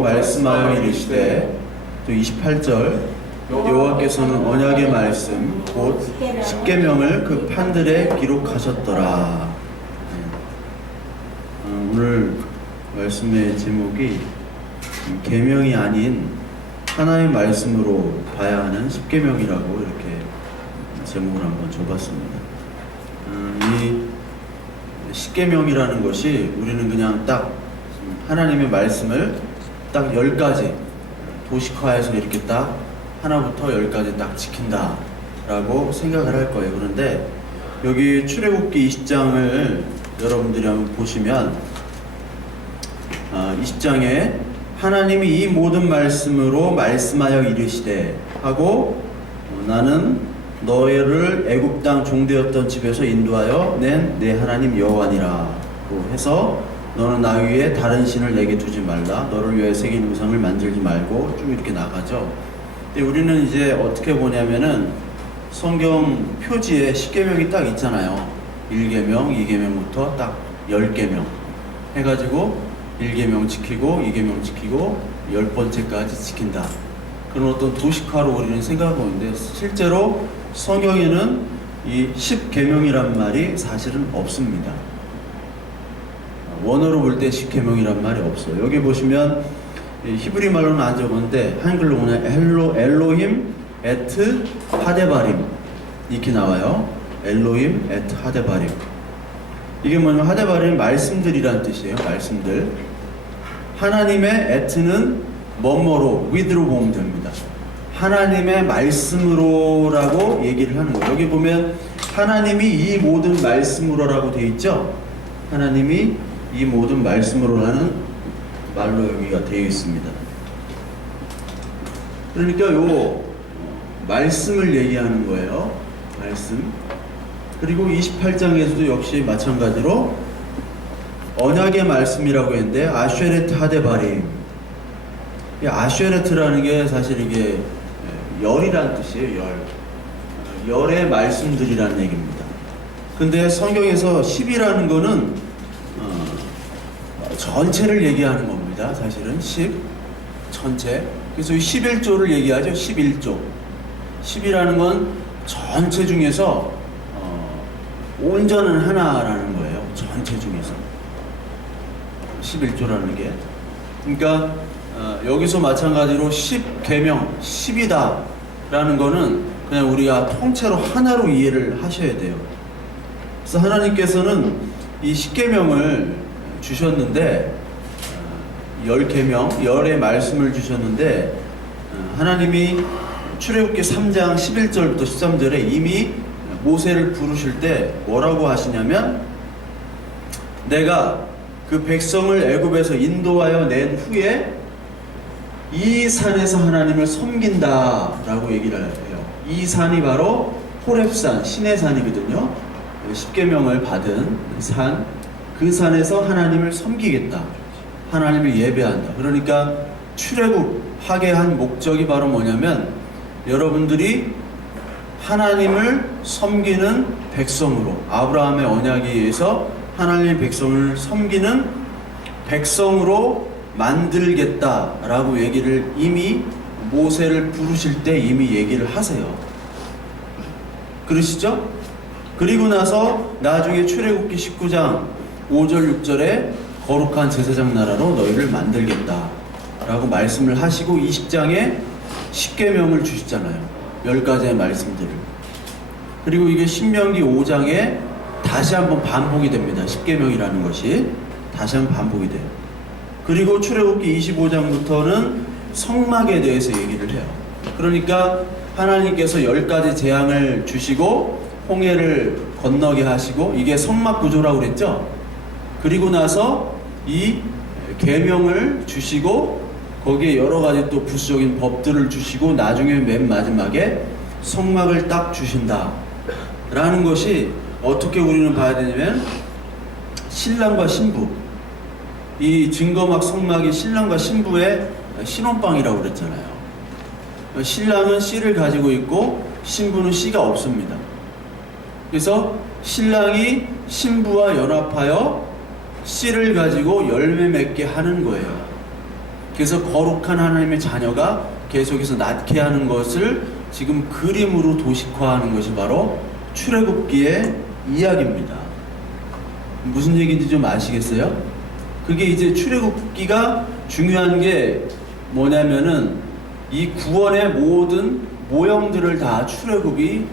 말씀하여 이르시되, 또 28절, 여호와께서는 언약의 말씀 곧 십계명을 그 판들에 기록하셨더라. 오늘 말씀의 제목이 계명이 아닌 하나의 말씀으로 봐야 하는 십계명이라고 이렇게 제목을 한번 줘봤습니다. 이 십계명이라는 것이 우리는 그냥 딱 하나님의 말씀을 딱 10가지 도식화해서 이렇게 딱 하나부터 10가지 딱 지킨다 라고 생각을 할 거예요. 그런데 여기 출애굽기 20장을 여러분들이 한번 보시면 20장에 하나님이 이 모든 말씀으로 말씀하여 이르시되 하고 나는 너희를 애굽 땅 종되었던 집에서 인도하여 낸 내 하나님 여호와니라 해서 너는 나 위에 다른 신을 내게 두지 말라, 너를 위해 새긴 우상을 만들지 말고 쭉 이렇게 나가죠. 근데 우리는 이제 어떻게 보냐면은 성경 표지에 십계명이 딱 있잖아요. 1계명, 2계명부터 딱 10계명 해가지고 1계명 지키고 2계명 지키고 10번째까지 지킨다. 그런 어떤 도식화로 우리는 생각하고 있는데 실제로 성경에는 이 10계명이란 말이 사실은 없습니다. 원어로 볼 때 10계명이란 말이 없어요. 여기 보시면 히브리 말로는 안 적었는데 한글로 보면 엘로힘 에트 하데바림 이렇게 나와요. 엘로힘 에트 하데바림. 이게 뭐냐면 하데바림 말씀들이란 뜻이에요. 말씀들. 하나님의 에트는 뭐뭐로 with로 보면 됩니다. 하나님의 말씀으로라고 얘기를 하는 거예요. 여기 보면 하나님이 이 모든 말씀으로라고 되어 있죠. 하나님이 이 모든 말씀으로라는 말로 여기가 되어 있습니다. 그러니까 요 말씀을 얘기하는 거예요. 말씀. 그리고 28장에서도 역시 마찬가지로 언약의 말씀이라고 했는데 아쉐레트 하데바림. 이 아쉐레트라는 게 사실 이게 열이라는 뜻이에요. 열의 말씀들이라는 얘기입니다. 근데 성경에서 10이라는 거는 전체를 얘기하는 겁니다. 사실은 10 전체. 그래서 11조를 얘기하죠. 11조. 10이라는 건 전체 중에서 온전한 하나라는 거예요. 전체 중에서 11조라는 게. 그러니까 여기서 마찬가지로 10계명 10이다 라는 거는 그냥 우리가 통째로 하나로 이해를 하셔야 돼요. 그래서 하나님께서는 이 10계명을 주셨는데 10계명 10의 말씀을 주셨는데 하나님이 출애굽기 3장 11절부터 13절에 이미 모세를 부르실 때 뭐라고 하시냐면 내가 그 백성을 애굽에서 인도하여 낸 후에 이 산에서 하나님을 섬긴다 라고 얘기를 해요. 이 산이 바로 호렙산 신의 산이거든요. 십계명을 받은 산, 그 산에서 하나님을 섬기겠다, 하나님을 예배한다. 그러니까 출애굽하게 한 목적이 바로 뭐냐면 여러분들이 하나님을 섬기는 백성으로, 아브라함의 언약에 의해서 하나님의 백성을 섬기는 백성으로 만들겠다라고 얘기를 이미 모세를 부르실 때 이미 얘기를 하세요. 그러시죠? 그리고 나서 나중에 출애굽기 19장 5절 6절에 거룩한 제사장 나라로 너희를 만들겠다 라고 말씀을 하시고 20장에 십계명을 주시잖아요. 10가지의 말씀들을. 그리고 이게 신명기 5장에 다시 한번 반복이 됩니다. 십계명이라는 것이 다시 한번 반복이 돼요. 그리고 출애굽기 25장부터는 성막에 대해서 얘기를 해요. 그러니까 하나님께서 10가지 재앙을 주시고 홍해를 건너게 하시고 이게 성막 구조라고 그랬죠. 그리고 나서 이 계명을 주시고 거기에 여러 가지 또 부수적인 법들을 주시고 나중에 맨 마지막에 성막을 딱 주신다 라는 것이 어떻게 우리는 봐야 되냐면 신랑과 신부, 이 증거막 성막이 신랑과 신부의 신혼방이라고 그랬잖아요. 신랑은 씨를 가지고 있고 신부는 씨가 없습니다. 그래서 신랑이 신부와 연합하여 씨를 가지고 열매 맺게 하는 거예요. 그래서 거룩한 하나님의 자녀가 계속해서 낳게 하는 것을 지금 그림으로 도식화하는 것이 바로 출애굽기의 이야기입니다. 무슨 얘기인지 좀 아시겠어요? 그게 이제 출애굽기가 중요한 게 뭐냐면은 이 구원의 모든 모형들을 다 출애굽이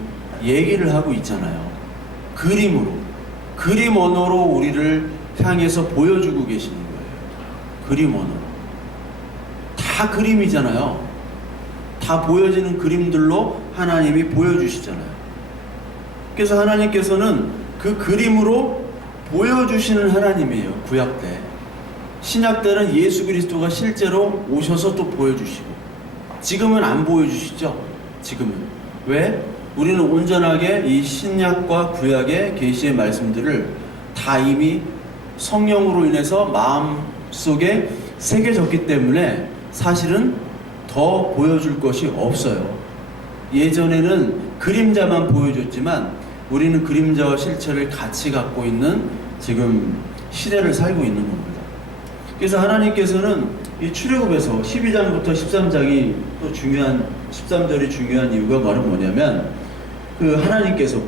얘기를 하고 있잖아요. 그림으로, 그림 언어로 우리를 향해서 보여주고 계시는 거예요. 그림 언어로. 다 그림이잖아요. 다 보여지는 그림들로 하나님이 보여주시잖아요. 그래서 하나님께서는 그 그림으로 보여주시는 하나님이에요. 구약 때. 신약 때는 예수 그리스도가 실제로 오셔서 또 보여주시고, 지금은 안 보여주시죠. 지금은. 왜? 우리는 온전하게 이 신약과 구약의 계시의 말씀들을 다 이미 성령으로 인해서 마음속에 새겨졌기 때문에 사실은 더 보여줄 것이 없어요. 예전에는 그림자만 보여줬지만 우리는 그림자와 실체를 같이 갖고 있는 지금 시대를 살고 있는 겁니다. 그래서 하나님께서는 이 출애굽에서 12장부터 13장이 또 중요한, 13절이 중요한 이유가 바로 뭐냐면, 그 하나님께서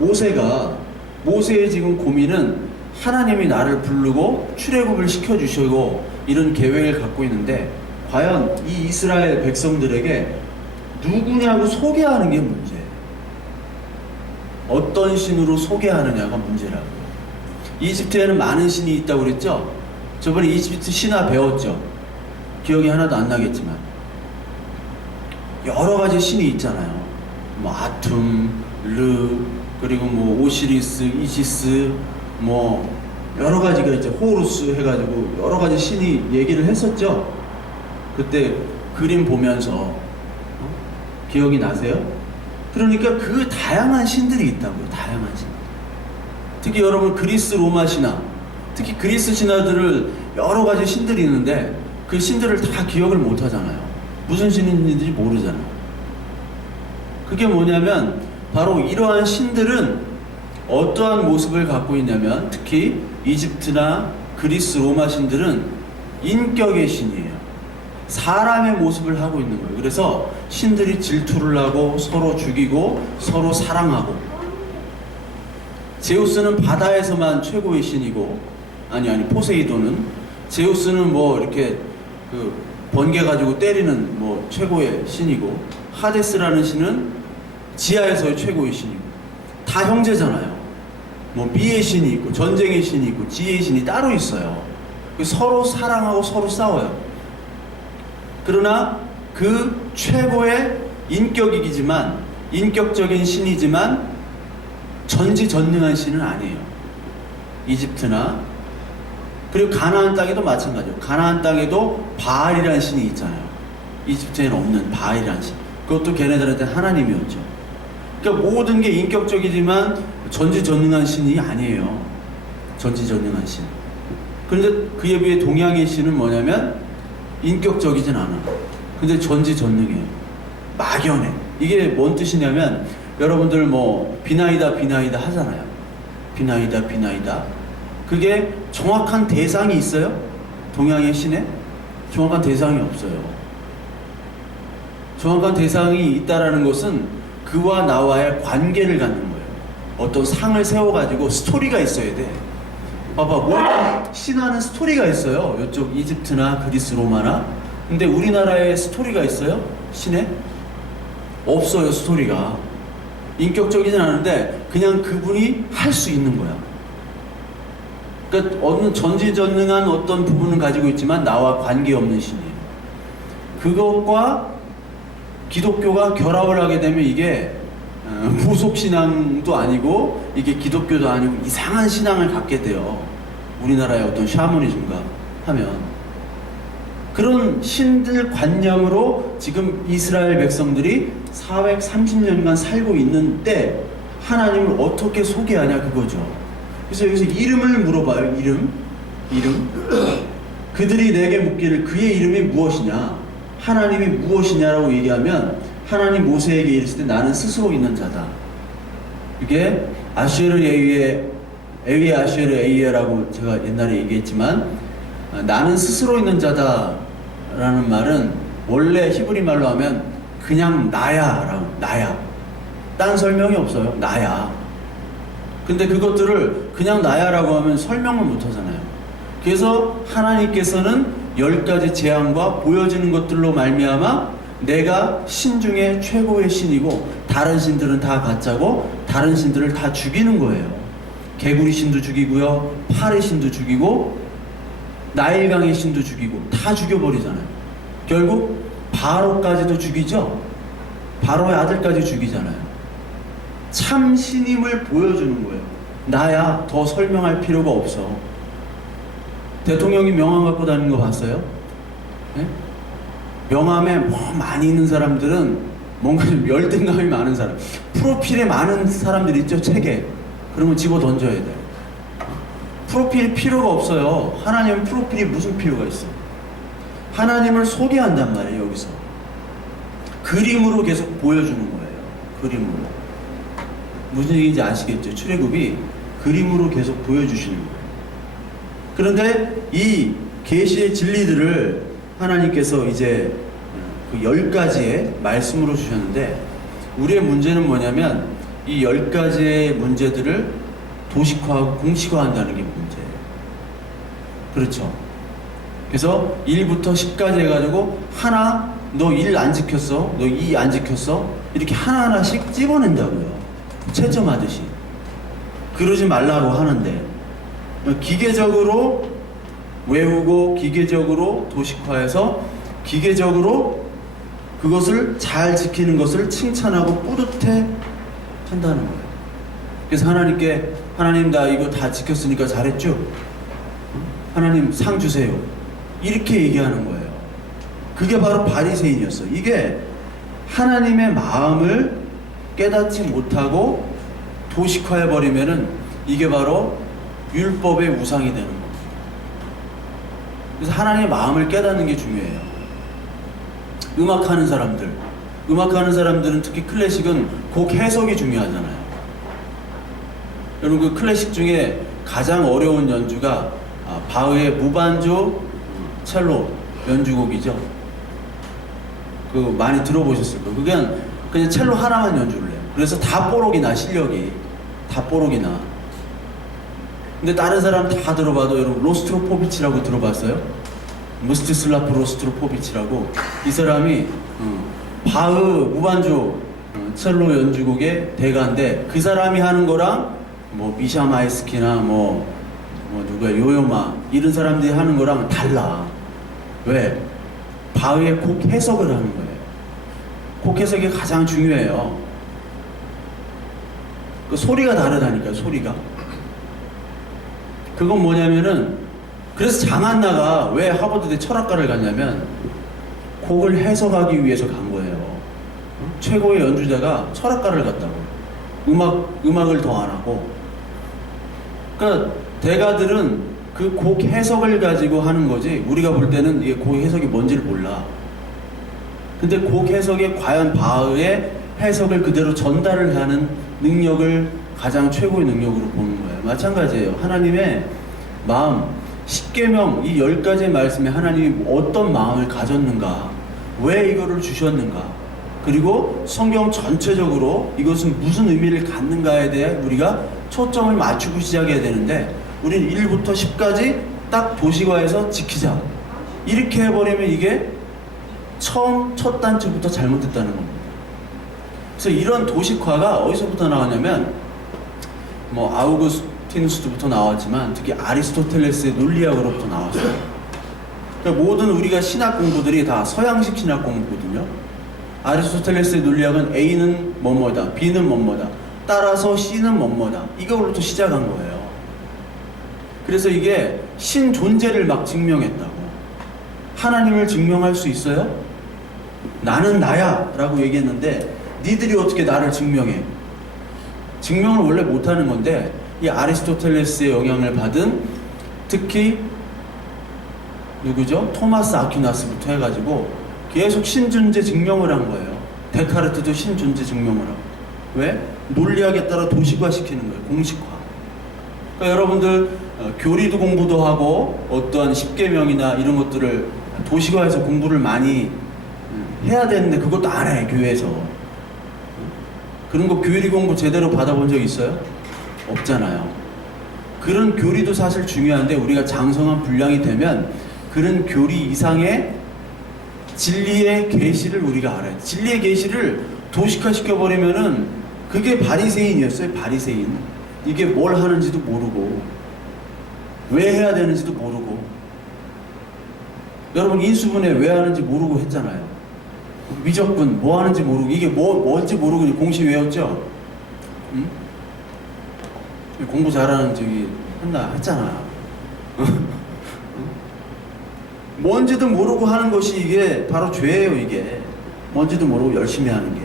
모세의 지금 고민은 하나님이 나를 부르고 출애굽을 시켜주시고 이런 계획을 갖고 있는데, 과연 이 이스라엘 백성들에게 누구냐고 소개하는 게 문제예요. 어떤 신으로 소개하느냐가 문제라고요. 이집트에는 많은 신이 있다고 그랬죠? 저번에 이집트 신화 배웠죠? 기억이 하나도 안 나겠지만 여러 가지 신이 있잖아요. 뭐 아툼, 르, 그리고 뭐 오시리스, 이시스, 뭐 여러 가지가 있죠. 호루스 해가지고 여러 가지 신이 얘기를 했었죠. 그때 그림 보면서 기억이 나세요? 그러니까 그 다양한 신들이 있다고요. 다양한 신. 특히 여러분 그리스 로마 신화, 특히 그리스 신화들을 여러 가지 신들이 있는데 그 신들을 다 기억을 못 하잖아요. 무슨 신인지 모르잖아요. 그게 뭐냐면 바로 이러한 신들은 어떠한 모습을 갖고 있냐면, 특히 이집트나 그리스 로마 신들은 인격의 신이에요. 사람의 모습을 하고 있는 거예요. 그래서 신들이 질투를 하고 서로 죽이고 서로 사랑하고, 제우스는 바다에서만 최고의 신이고, 아니 포세이돈은, 제우스는 뭐 이렇게 그 번개 가지고 때리는 뭐 최고의 신이고, 하데스라는 신은 지하에서의 최고의 신이고, 다 형제잖아요. 뭐 미의 신이 있고 전쟁의 신이 있고 지혜의 신이 따로 있어요. 서로 사랑하고 서로 싸워요. 그러나 그 최고의 인격이지만, 인격적인 신이지만 전지전능한 신은 아니에요. 이집트나, 그리고 가나안 땅에도 마찬가지예요. 가나안 땅에도 바알이라는 신이 있잖아요. 이집트에는 없는 바알이라는 신. 그것도 걔네들한테 하나님이었죠. 그러니까 모든 게 인격적이지만 전지전능한 신이 아니에요. 전지전능한 신. 그런데 그에 비해 동양의 신은 뭐냐면 인격적이진 않아. 근데 전지전능해요. 막연해. 이게 뭔 뜻이냐면, 여러분들 뭐 비나이다 하잖아요. 비나이다. 그게 정확한 대상이 있어요? 동양의 신에? 정확한 대상이 없어요. 정확한 대상이 있다라는 것은 그와 나와의 관계를 갖는 거예요. 어떤 상을 세워가지고 스토리가 있어야 돼. 봐봐, 모든 신화는 스토리가 있어요. 이쪽 이집트나 그리스 로마나. 근데 우리나라에 스토리가 있어요? 신에? 없어요. 스토리가. 인격적이진 않은데 그냥 그분이 할 수 있는 거야. 그러니까 어느 전지전능한 어떤 부분은 가지고 있지만 나와 관계없는 신이에요. 그것과 기독교가 결합을 하게 되면 이게 무속신앙도 아니고 이게 기독교도 아니고 이상한 신앙을 갖게 돼요. 우리나라의 어떤 샤머니즘과 하면. 그런 신들 관념으로 지금 이스라엘 백성들이 430년간 살고 있는 때 하나님을 어떻게 소개하냐 그거죠. 그래서 여기서 이름을 물어봐요. 이름. 그들이 내게 묻기를 그의 이름이 무엇이냐, 하나님이 무엇이냐라고 얘기하면, 하나님 모세에게 이르실 때 나는 스스로 있는 자다. 이게 아슈에르 에위에 아슈에르 에이에라고 제가 옛날에 얘기했지만, 나는 스스로 있는 자다 나라는 말은 원래 히브리 말로 하면 그냥 나야라고, 나야. 딴 설명이 없어요. 나야. 근데 그것들을 그냥 나야라고 하면 설명을 못 하잖아요. 그래서 하나님께서는 10가지 재앙과 보여지는 것들로 말미암아 내가 신 중에 최고의 신이고 다른 신들은 다 가짜고 다른 신들을 다 죽이는 거예요. 개구리 신도 죽이고요, 파리 신도 죽이고 나일강의 신도 죽이고 다 죽여버리잖아요. 결국 바로까지도 죽이죠. 바로의 아들까지 죽이잖아요. 참 신임을 보여주는 거예요. 나야. 더 설명할 필요가 없어. 대통령이 명함 갖고 다니는 거 봤어요? 네? 명함에 뭐 많이 있는 사람들은 뭔가 좀 열등감이 많은 사람, 프로필에 많은 사람들 있죠, 책에. 그러면 집어 던져야 돼요. 프로필이 필요가 없어요. 하나님은 프로필이 무슨 필요가 있어? 하나님을 소개한단 말이에요. 여기서 그림으로 계속 보여주는 거예요. 그림으로. 무슨 얘기인지 아시겠죠? 출애굽이 그림으로 계속 보여주시는 거예요. 그런데 이 계시의 진리들을 하나님께서 이제 그 10가지의 말씀으로 주셨는데, 우리의 문제는 뭐냐면 이 10가지의 문제들을 도식화하고 공식화한다는 게 문제예요. 그렇죠? 그래서 1부터 10까지 해가지고 하나, 너 1 안 지켰어, 너 2 안 지켰어, 이렇게 하나하나씩 집어낸다고요. 채점하듯이. 그러지 말라고 하는데 기계적으로 외우고 기계적으로 도식화해서 기계적으로 그것을 잘 지키는 것을 칭찬하고 뿌듯해 한다는 거예요. 그래서 하나님께, 하나님 나 이거 다 지켰으니까 잘했죠? 하나님 상 주세요. 이렇게 얘기하는 거예요. 그게 바로 바리새인이었어요. 이게 하나님의 마음을 깨닫지 못하고 도식화해버리면은 이게 바로 율법의 우상이 되는 겁니다. 그래서 하나님의 마음을 깨닫는 게 중요해요. 음악하는 사람들은 특히 클래식은 곡 해석이 중요하잖아요. 여러분 그 클래식 중에 가장 어려운 연주가 바흐의 무반조 첼로 연주곡이죠. 그 많이 들어보셨을 거예요. 그냥 첼로 하나만 연주를 해요. 그래서 다 뽀록이 나, 실력이 다 뽀록이 나. 근데 다른 사람 다 들어봐도, 여러분 로스트로포비치라고 들어봤어요? 무스티슬라프 로스트로포비치라고, 이 사람이 바흐 무반조 첼로 연주곡의 대가인데, 그 사람이 하는 거랑 뭐 미샤 마이스키나 뭐 누가 요요마 이런 사람들이 하는 거랑 달라. 왜? 바흐의 곡 해석을 하는 거예요. 곡 해석이 가장 중요해요. 그 소리가 다르다니까요. 소리가. 그건 뭐냐면은, 그래서 장한나가 왜 하버드대 철학과를 갔냐면 곡을 해석하기 위해서 간 거예요. 최고의 연주자가 철학과를 갔다고. 음악을 더 안 하고. 그러니까 대가들은 그 곡 해석을 가지고 하는 거지, 우리가 볼 때는 이게 곡 해석이 뭔지를 몰라. 근데 곡 해석에 과연 바흐의 해석을 그대로 전달을 하는 능력을 가장 최고의 능력으로 보는 거예요. 마찬가지예요. 하나님의 마음, 10계명, 이 10가지의 말씀에 하나님이 어떤 마음을 가졌는가, 왜 이거를 주셨는가, 그리고 성경 전체적으로 이것은 무슨 의미를 갖는가에 대해 우리가 초점을 맞추고 시작해야 되는데, 우리는 1부터 10까지 딱 도식화해서 지키자, 이렇게 해버리면 이게 첫 단추부터 잘못됐다는 겁니다. 그래서 이런 도식화가 어디서부터 나왔냐면, 뭐 아우구스티누스부터 나왔지만 특히 아리스토텔레스의 논리학으로부터 나왔어요. 그러니까 모든 우리가 신학 공부들이 다 서양식 신학 공부거든요. 아리스토텔레스의 논리학은 A는 뭐뭐다, B는 뭐뭐다, 따라서 C는 뭐뭐다, 이거부터 시작한 거예요. 그래서 이게 신 존재를 막 증명했다고. 하나님을 증명할 수 있어요? 나는 나야 라고 얘기했는데 니들이 어떻게 나를 증명해? 증명을 원래 못하는 건데, 이 아리스토텔레스의 영향을 받은 특히 누구죠? 토마스 아퀴나스부터 해가지고 계속 신존재 증명을 한 거예요. 데카르트도 신존재 증명을 하고. 왜? 논리학에 따라 도식화시키는 거예요. 공식화. 그러니까 여러분들 교리도 공부도 하고 어떠한 십계명이나 이런 것들을 도시가에서 공부를 많이 해야 되는데 그것도 안 해, 교회에서. 그런 거 교리 공부 제대로 받아본 적 있어요? 없잖아요. 그런 교리도 사실 중요한데 우리가 장성한 분량이 되면 그런 교리 이상의 진리의 계시를 우리가 알아요. 진리의 계시를 도식화 시켜버리면은 그게 바리새인이었어요. 바리새인. 이게 뭘 하는지도 모르고 왜 해야 되는지도 모르고. 여러분 인수분해 왜 하는지 모르고 했잖아요. 미적분 뭐 하는지 모르고 이게 뭔지 모르고 공시 외웠죠? 응? 공부 잘하는 저기 했잖아. 뭔지도 모르고 하는 것이 이게 바로 죄예요. 이게 뭔지도 모르고 열심히 하는 게.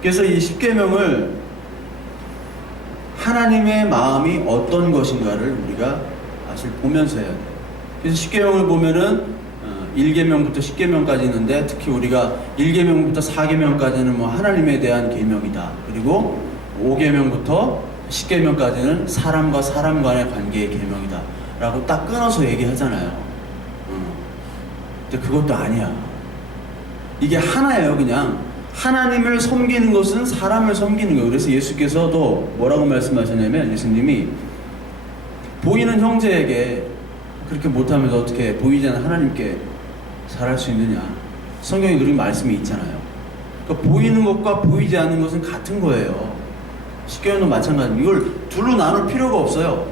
그래서 이 십계명을 하나님의 마음이 어떤 것인가를 우리가 사실 보면서 해야 돼요. 그래서 십계명을 보면은 1계명부터 10계명까지 있는데 특히 우리가 1계명부터 4계명까지는 뭐 하나님에 대한 계명이다. 그리고 5계명부터 10계명까지는 사람과 사람 간의 관계의 계명이다 라고 딱 끊어서 얘기하잖아요. 근데 그것도 아니야. 이게 하나예요. 그냥 하나님을 섬기는 것은 사람을 섬기는 거예요. 그래서 예수께서도 뭐라고 말씀하셨냐면, 예수님이 보이는 형제에게 그렇게 못하면서 어떻게 보이지 않는 하나님께 잘할 수 있느냐. 성경에 그런 말씀이 있잖아요. 그러니까 보이는 것과 보이지 않는 것은 같은 거예요. 십계명도 마찬가지입니다. 이걸 둘로 나눌 필요가 없어요.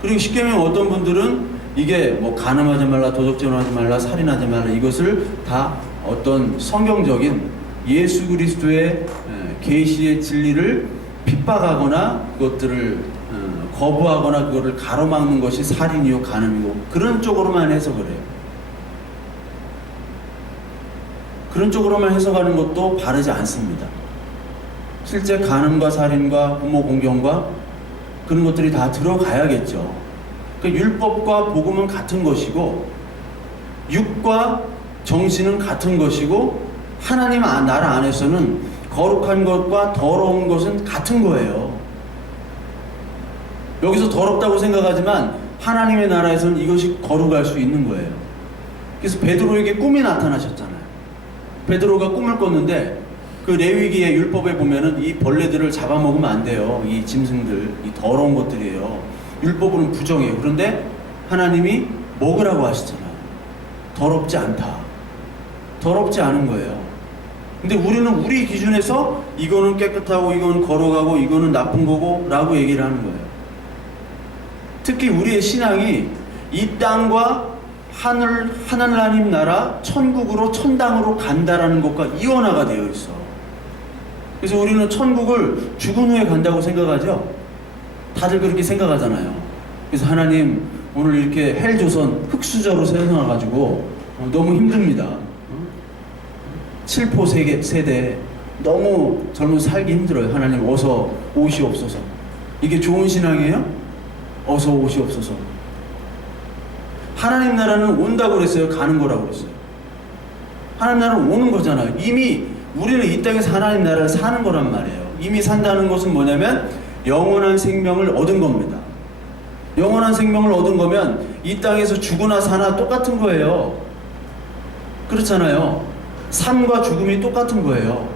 그리고 십계명 어떤 분들은 이게 뭐 간음하지 말라, 도적질하지 말라, 살인하지 말라, 이것을 다 어떤 성경적인 예수 그리스도의 계시의 진리를 핍박하거나 그것들을 거부하거나 그거를 가로막는 것이 살인이요 간음이고 그런 쪽으로만 해석을 해요. 그런 쪽으로만 해석하는 것도 바르지 않습니다. 실제 간음과 살인과 부모 공경과 그런 것들이 다 들어가야겠죠. 그러니까 율법과 복음은 같은 것이고 육과 정신은 같은 것이고 하나님 나라 안에서는 거룩한 것과 더러운 것은 같은 거예요. 여기서 더럽다고 생각하지만 하나님의 나라에서는 이것이 거룩할 수 있는 거예요. 그래서 베드로에게 꿈이 나타나셨잖아요. 베드로가 꿈을 꿨는데 그 레위기의 율법에 보면은 이 벌레들을 잡아먹으면 안 돼요. 이 짐승들, 이 더러운 것들이에요. 율법으로는 부정해요. 그런데 하나님이 먹으라고 하시잖아요. 더럽지 않다. 더럽지 않은 거예요. 근데 우리는 우리 기준에서 이거는 깨끗하고 이거는 거룩하고 이거는 나쁜 거고 라고 얘기를 하는 거예요. 특히 우리의 신앙이 이 땅과 하나님 나라 천국으로 천당으로 간다라는 것과 이원화가 되어 있어. 그래서 우리는 천국을 죽은 후에 간다고 생각하죠. 다들 그렇게 생각하잖아요. 그래서 하나님 오늘 이렇게 헬조선 흙수저로 세워놔가지고 너무 힘듭니다. 7포 세대 너무 젊은 살기 힘들어요. 하나님 어서 오시옵소서. 이게 좋은 신앙이에요? 어서 오시옵소서. 하나님 나라는 온다고 그랬어요? 가는 거라고 그랬어요? 하나님 나라는 오는 거잖아요. 이미 우리는 이 땅에서 하나님 나라를 사는 거란 말이에요. 이미 산다는 것은 뭐냐면 영원한 생명을 얻은 겁니다. 영원한 생명을 얻은 거면 이 땅에서 죽으나 사나 똑같은 거예요. 그렇잖아요. 삶과 죽음이 똑같은 거예요.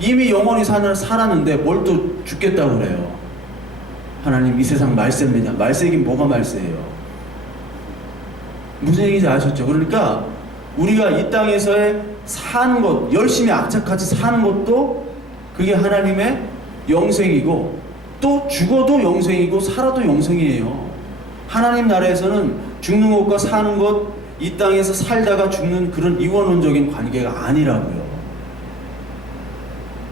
이미 영원히 살았는데 뭘 또 죽겠다고 그래요. 하나님 이 세상 말세입니다. 말세이긴 뭐가 말세예요. 무슨 얘기인지 아셨죠? 그러니까 우리가 이 땅에서의 사는 것, 열심히 악착같이 사는 것도 그게 하나님의 영생이고 또 죽어도 영생이고 살아도 영생이에요. 하나님 나라에서는 죽는 것과 사는 것, 이 땅에서 살다가 죽는 그런 이원론적인 관계가 아니라고요.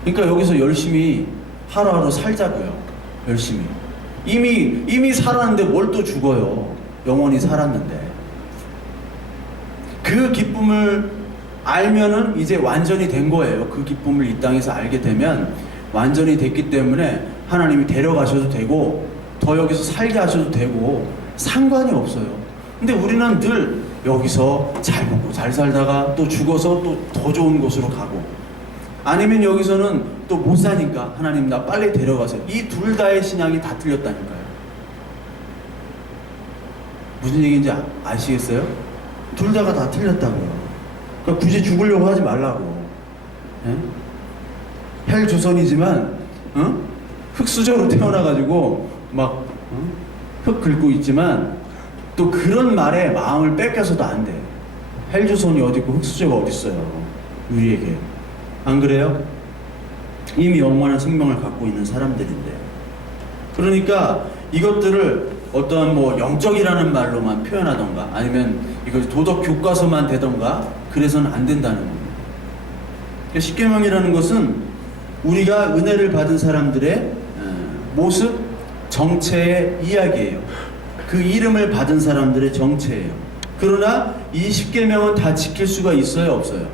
그러니까 여기서 열심히 하루하루 살자고요. 열심히. 이미 살았는데 뭘 또 죽어요. 영원히 살았는데. 그 기쁨을 알면은 이제 완전히 된 거예요. 그 기쁨을 이 땅에서 알게 되면 완전히 됐기 때문에 하나님이 데려가셔도 되고 더 여기서 살게 하셔도 되고 상관이 없어요. 근데 우리는 늘 여기서 잘 먹고 잘 살다가 또 죽어서 또 더 좋은 곳으로 가고 아니면 여기서는 또 못 사니까 하나님 나 빨리 데려가세요. 이 둘 다의 신앙이 다 틀렸다니까요. 무슨 얘기인지 아시겠어요? 둘 다가 다 틀렸다고요. 그러니까 굳이 죽으려고 하지 말라고. 예? 헬조선이지만 흙수저로 태어나가지고 막 흙 긁고 있지만 또 그런 말에 마음을 뺏겨서도 안 돼. 헬조선이 어디 있고 흙수저가 어디 있어요, 우리에게. 안 그래요? 이미 영원한 생명을 갖고 있는 사람들인데. 그러니까 이것들을 어떤 뭐 영적이라는 말로만 표현하던가 아니면 이걸 도덕 교과서만 되던가 그래서는 안 된다는 겁니다. 십계명이라는 것은 우리가 은혜를 받은 사람들의 모습, 정체의 이야기예요. 그 이름을 받은 사람들의 정체예요. 그러나 이 십계명은 다 지킬 수가 있어요, 없어요?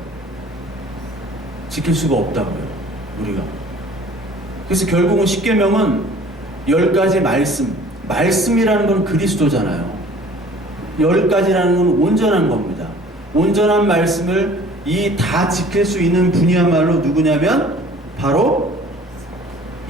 지킬 수가 없다고요, 우리가. 그래서 결국은 십계명은 10가지 말씀이라는 건 그리스도잖아요. 10가지라는 건 온전한 겁니다. 온전한 말씀을 다 지킬 수 있는 분이야말로 누구냐면 바로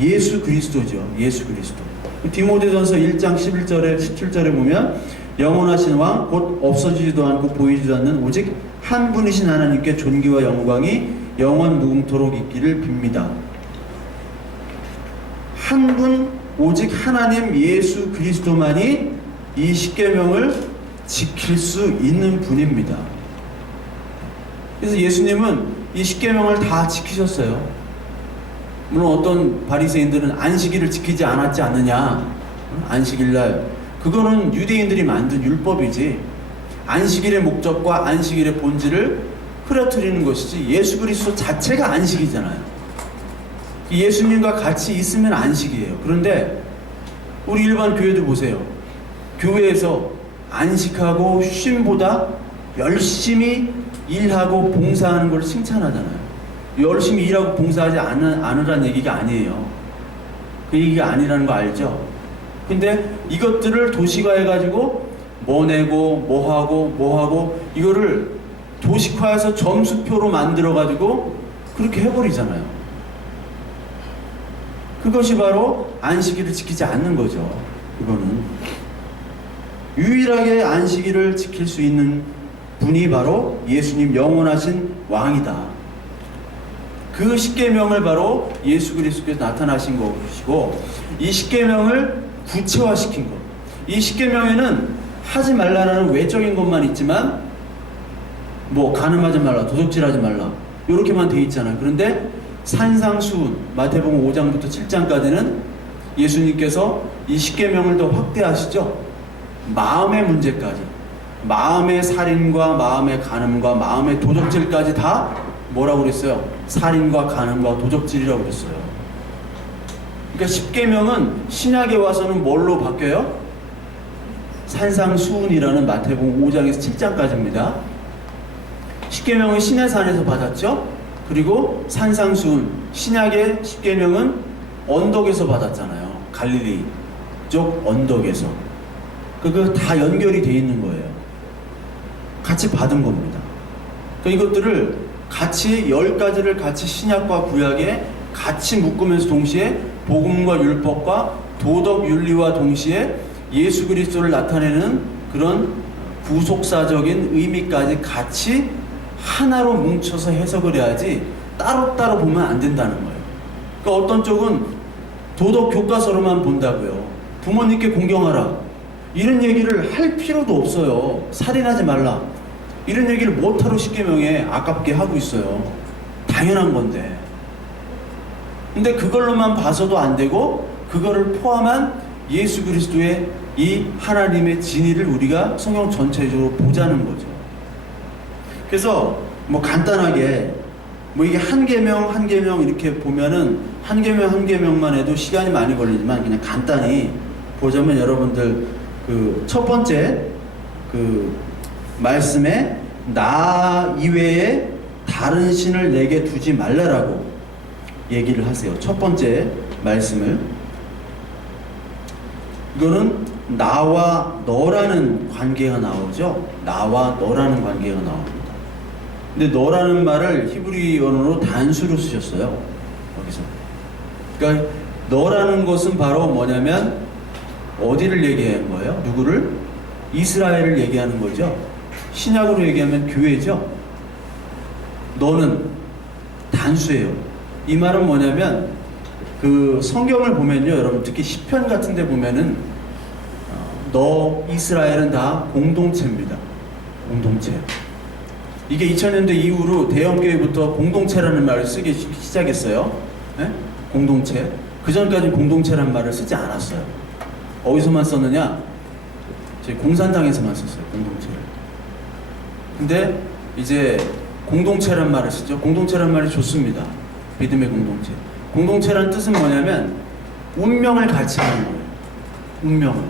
예수 그리스도죠. 예수 그리스도. 디모데전서 1장 11절에 17절에 보면 영원하신 왕 곧 없어지지도 않고 보이지도 않는 오직 한 분이신 하나님께 존귀와 영광이 영원 무궁토록 있기를 빕니다. 한 분 오직 하나님 예수 그리스도만이 이 십계명을 지킬 수 있는 분입니다. 그래서 예수님은 이 십계명을 다 지키셨어요. 물론 어떤 바리새인들은 안식일을 지키지 않았지 않느냐, 안식일날 그거는 유대인들이 만든 율법이지 안식일의 목적과 안식일의 본질을 흐려뜨리는 것이지 예수 그리스도 자체가 안식이잖아요. 예수님과 같이 있으면 안식이에요. 그런데 우리 일반 교회도 보세요. 교회에서 안식하고 쉼보다 열심히 일하고 봉사하는 걸 칭찬하잖아요. 열심히 일하고 봉사하지 않으라는 얘기가 아니에요. 그 얘기가 아니라는 거 알죠? 근데 이것들을 도시화해가지고 뭐 내고 뭐 하고 이거를 도식화해서 점수표로 만들어가지고 그렇게 해버리잖아요. 그것이 바로 안식일을 지키지 않는 거죠. 그거는 유일하게 안식일을 지킬 수 있는 분이 바로 예수님 영원하신 왕이다. 그 십계명을 바로 예수 그리스도께서 나타나신 것이고 이 십계명을 구체화시킨 것. 이 십계명에는 하지 말라라는 외적인 것만 있지만 뭐 간음하지 말라, 도둑질하지 말라 이렇게만 돼 있잖아요. 그런데 산상수훈 마태복음 5장부터 7장까지는 예수님께서 이 십계명을 더 확대하시죠. 마음의 문제까지, 마음의 살인과 마음의 간음과 마음의 도적질까지 다 뭐라고 그랬어요? 살인과 간음과 도적질이라고 그랬어요. 그러니까 십계명은 신약에 와서는 뭘로 바뀌어요? 산상수훈이라는 마태복음 5장에서 7장까지입니다. 십계명은 시내산에서 받았죠. 그리고 산상수훈, 신약의 십계명은 언덕에서 받았잖아요. 갈릴리 쪽 언덕에서. 그거 다 연결이 돼 있는 거예요. 같이 받은 겁니다. 그러니까 이것들을 같이 10가지를 같이 신약과 구약에 같이 묶으면서 동시에 복음과 율법과 도덕 윤리와 동시에 예수 그리스도를 나타내는 그런 구속사적인 의미까지 같이 하나로 뭉쳐서 해석을 해야지 따로따로 보면 안 된다는 거예요. 그러니까 어떤 쪽은 도덕 교과서로만 본다고요. 부모님께 공경하라 이런 얘기를 할 필요도 없어요. 살인하지 말라 이런 얘기를 못하러 십계명에 아깝게 하고 있어요. 당연한 건데. 근데 그걸로만 봐서도 안 되고 그거를 포함한 예수 그리스도의 이 하나님의 진리를 우리가 성경 전체적으로 보자는 거죠. 그래서 뭐 간단하게 뭐 이게 한 계명 이렇게 보면은 한 계명만 해도 시간이 많이 걸리지만 그냥 간단히 보자면 여러분들 그 첫 번째 그 말씀에 나 이외에 다른 신을 내게 두지 말라라고 얘기를 하세요. 첫 번째 말씀을. 이거는 나와 너라는 관계가 나오죠. 나와 너라는 관계가 나옵니다. 근데 너라는 말을 히브리어로 단수로 쓰셨어요. 여기서. 그러니까 너라는 것은 바로 뭐냐면 어디를 얘기하는 거예요? 누구를? 이스라엘을 얘기하는 거죠. 신약으로 얘기하면 교회죠. 너는 단수예요. 이 말은 뭐냐면 그 성경을 보면요, 여러분 특히 시편 같은 데 보면은 너 이스라엘은 다 공동체입니다. 공동체. 이게 2000년대 이후로 대형교회부터 공동체라는 말을 쓰기 시작했어요. 네? 공동체. 그 전까지는 공동체라는 말을 쓰지 않았어요. 어디서만 썼느냐? 저희 공산당에서만 썼어요. 공동체를. 근데 이제 공동체란 말을 쓰죠. 공동체란 말이 좋습니다. 믿음의 공동체. 공동체란 뜻은 뭐냐면 운명을 같이 하는 거예요. 운명을.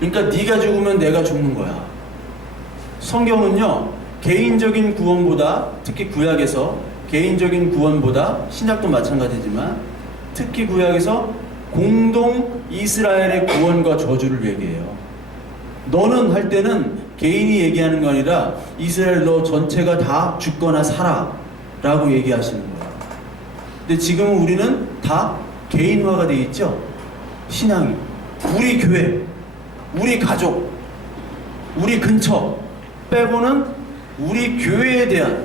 그러니까 네가 죽으면 내가 죽는 거야. 성경은요, 개인적인 구원보다, 특히 구약에서 개인적인 구원보다, 신약도 마찬가지지만 특히 구약에서 공동 이스라엘의 구원과 저주를 얘기해요. 너는 할 때는 개인이 얘기하는 거 아니라 이스라엘 너 전체가 다 죽거나 살아 라고 얘기하시는 거예요. 근데 지금은 우리는 다 개인화가 되어 있죠. 신앙이. 우리 교회, 우리 가족, 우리 근처 빼고는 우리 교회에 대한,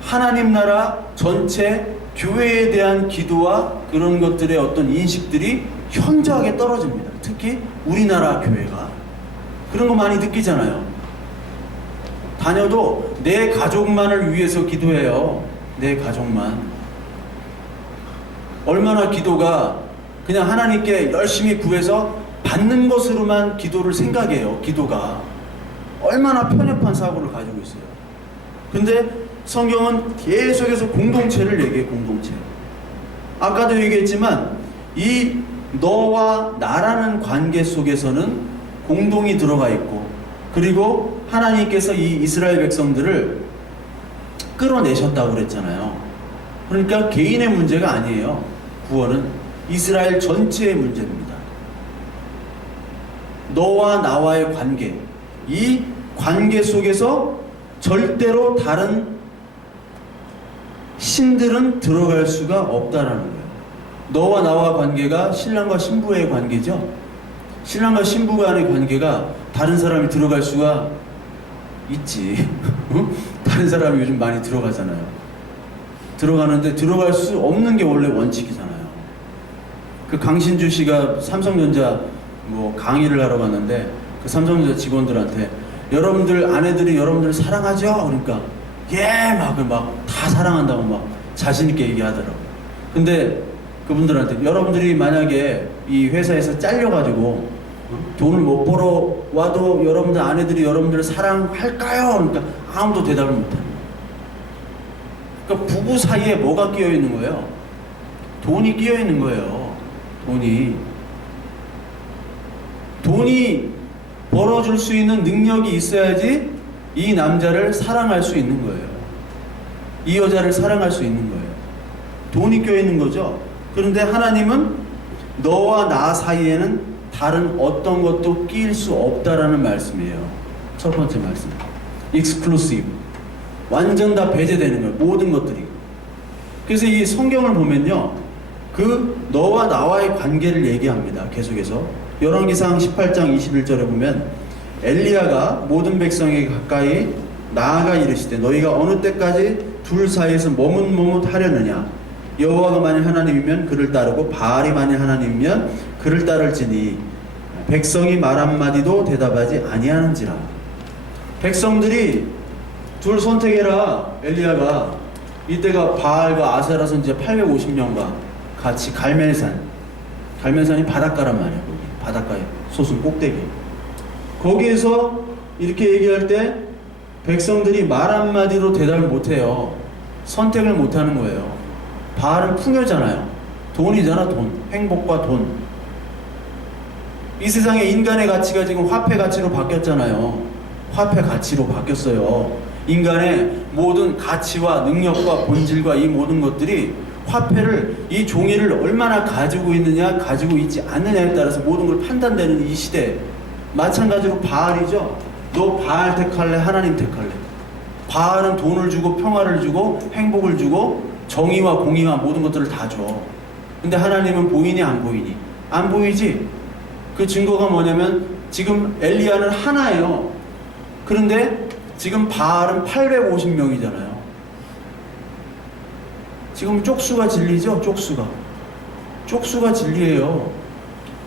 하나님 나라 전체 교회에 대한 기도와 그런 것들의 어떤 인식들이 현저하게 떨어집니다. 특히 우리나라 교회가. 그런 거 많이 느끼잖아요. 다녀도 내 가족만을 위해서 기도해요. 내 가족만. 얼마나 기도가 그냥 하나님께 열심히 구해서 받는 것으로만 기도를 생각해요. 기도가. 얼마나 편협한 사고를 가지고 있어요. 근데 성경은 계속해서 공동체를 얘기해요. 공동체. 아까도 얘기했지만 이 너와 나라는 관계 속에서는 공동이 들어가 있고, 그리고 하나님께서 이 이스라엘 백성들을 끌어내셨다고 그랬잖아요. 그러니까 개인의 문제가 아니에요. 구원은 이스라엘 전체의 문제입니다. 너와 나와의 관계, 이 관계 속에서 절대로 다른 신들은 들어갈 수가 없다라는 거예요. 너와 나와 관계가 신랑과 신부의 관계죠. 신랑과 신부 간의 관계가 다른 사람이 들어갈 수가 있지. 다른 사람이 요즘 많이 들어가잖아요. 들어가는데 들어갈 수 없는 게 원래 원칙이잖아요. 그 강신주 씨가 삼성전자 뭐 강의를 하러 갔는데 그 삼성전자 직원들한테 여러분들 아내들이 여러분들 사랑하죠? 그러니까 예! 막 다 사랑한다고 막 자신있게 얘기하더라고요. 근데 그분들한테 여러분들이 만약에 이 회사에서 잘려가지고 돈을 못 벌어 와도 여러분들 아내들이 여러분들을 사랑할까요? 그러니까 아무도 대답을 못합니다. 그러니까 부부 사이에 뭐가 끼어 있는 거예요? 돈이 끼어 있는 거예요. 돈이 벌어줄 수 있는 능력이 있어야지 이 남자를 사랑할 수 있는 거예요. 이 여자를 사랑할 수 있는 거예요. 돈이 껴있는 거죠. 그런데 하나님은 너와 나 사이에는 다른 어떤 것도 끼일 수 없다라는 말씀이에요. 첫 번째 말씀. exclusive. 완전 다 배제되는 거예요. 모든 것들이. 그래서 이 성경을 보면요, 그 너와 나와의 관계를 얘기합니다. 계속해서 열왕기상 18장 21절에 보면 엘리야가 모든 백성에게 가까이 나아가 이르시되 너희가 어느 때까지 둘 사이에서 머뭇머뭇하려느냐. 여호와가 만일 하나님이면 그를 따르고 바알이 만일 하나님이면 그를 따를지니 백성이 말 한마디도 대답하지 아니하는지라. 백성들이 둘 선택해라. 엘리야가 이때가 바알과 아세라 선지자 850명과 같이 갈멜산이 바닷가란 말이야. 거기 바닷가에 솟은 꼭대기. 거기에서 이렇게 얘기할 때 백성들이 말 한마디로 대답을 못해요. 선택을 못하는 거예요. 바알은 풍요잖아요. 돈이잖아. 돈. 행복과 돈. 이 세상에 인간의 가치가 지금 화폐 가치로 바뀌었잖아요. 화폐 가치로 바뀌었어요. 인간의 모든 가치와 능력과 본질과 이 모든 것들이 화폐를, 이 종이를 얼마나 가지고 있느냐 가지고 있지 않느냐에 따라서 모든 걸 판단되는 이 시대. 마찬가지로 바알이죠. 너 바알 택할래? 하나님 택할래? 바알은 돈을 주고 평화를 주고 행복을 주고 정의와 공의와 모든 것들을 다 줘. 근데 하나님은 보이니 안 보이니? 안 보이지? 그 증거가 뭐냐면 지금 엘리야는 하나예요. 그런데 지금 바알은 850명이잖아요. 지금 쪽수가 진리죠? 쪽수가 진리예요.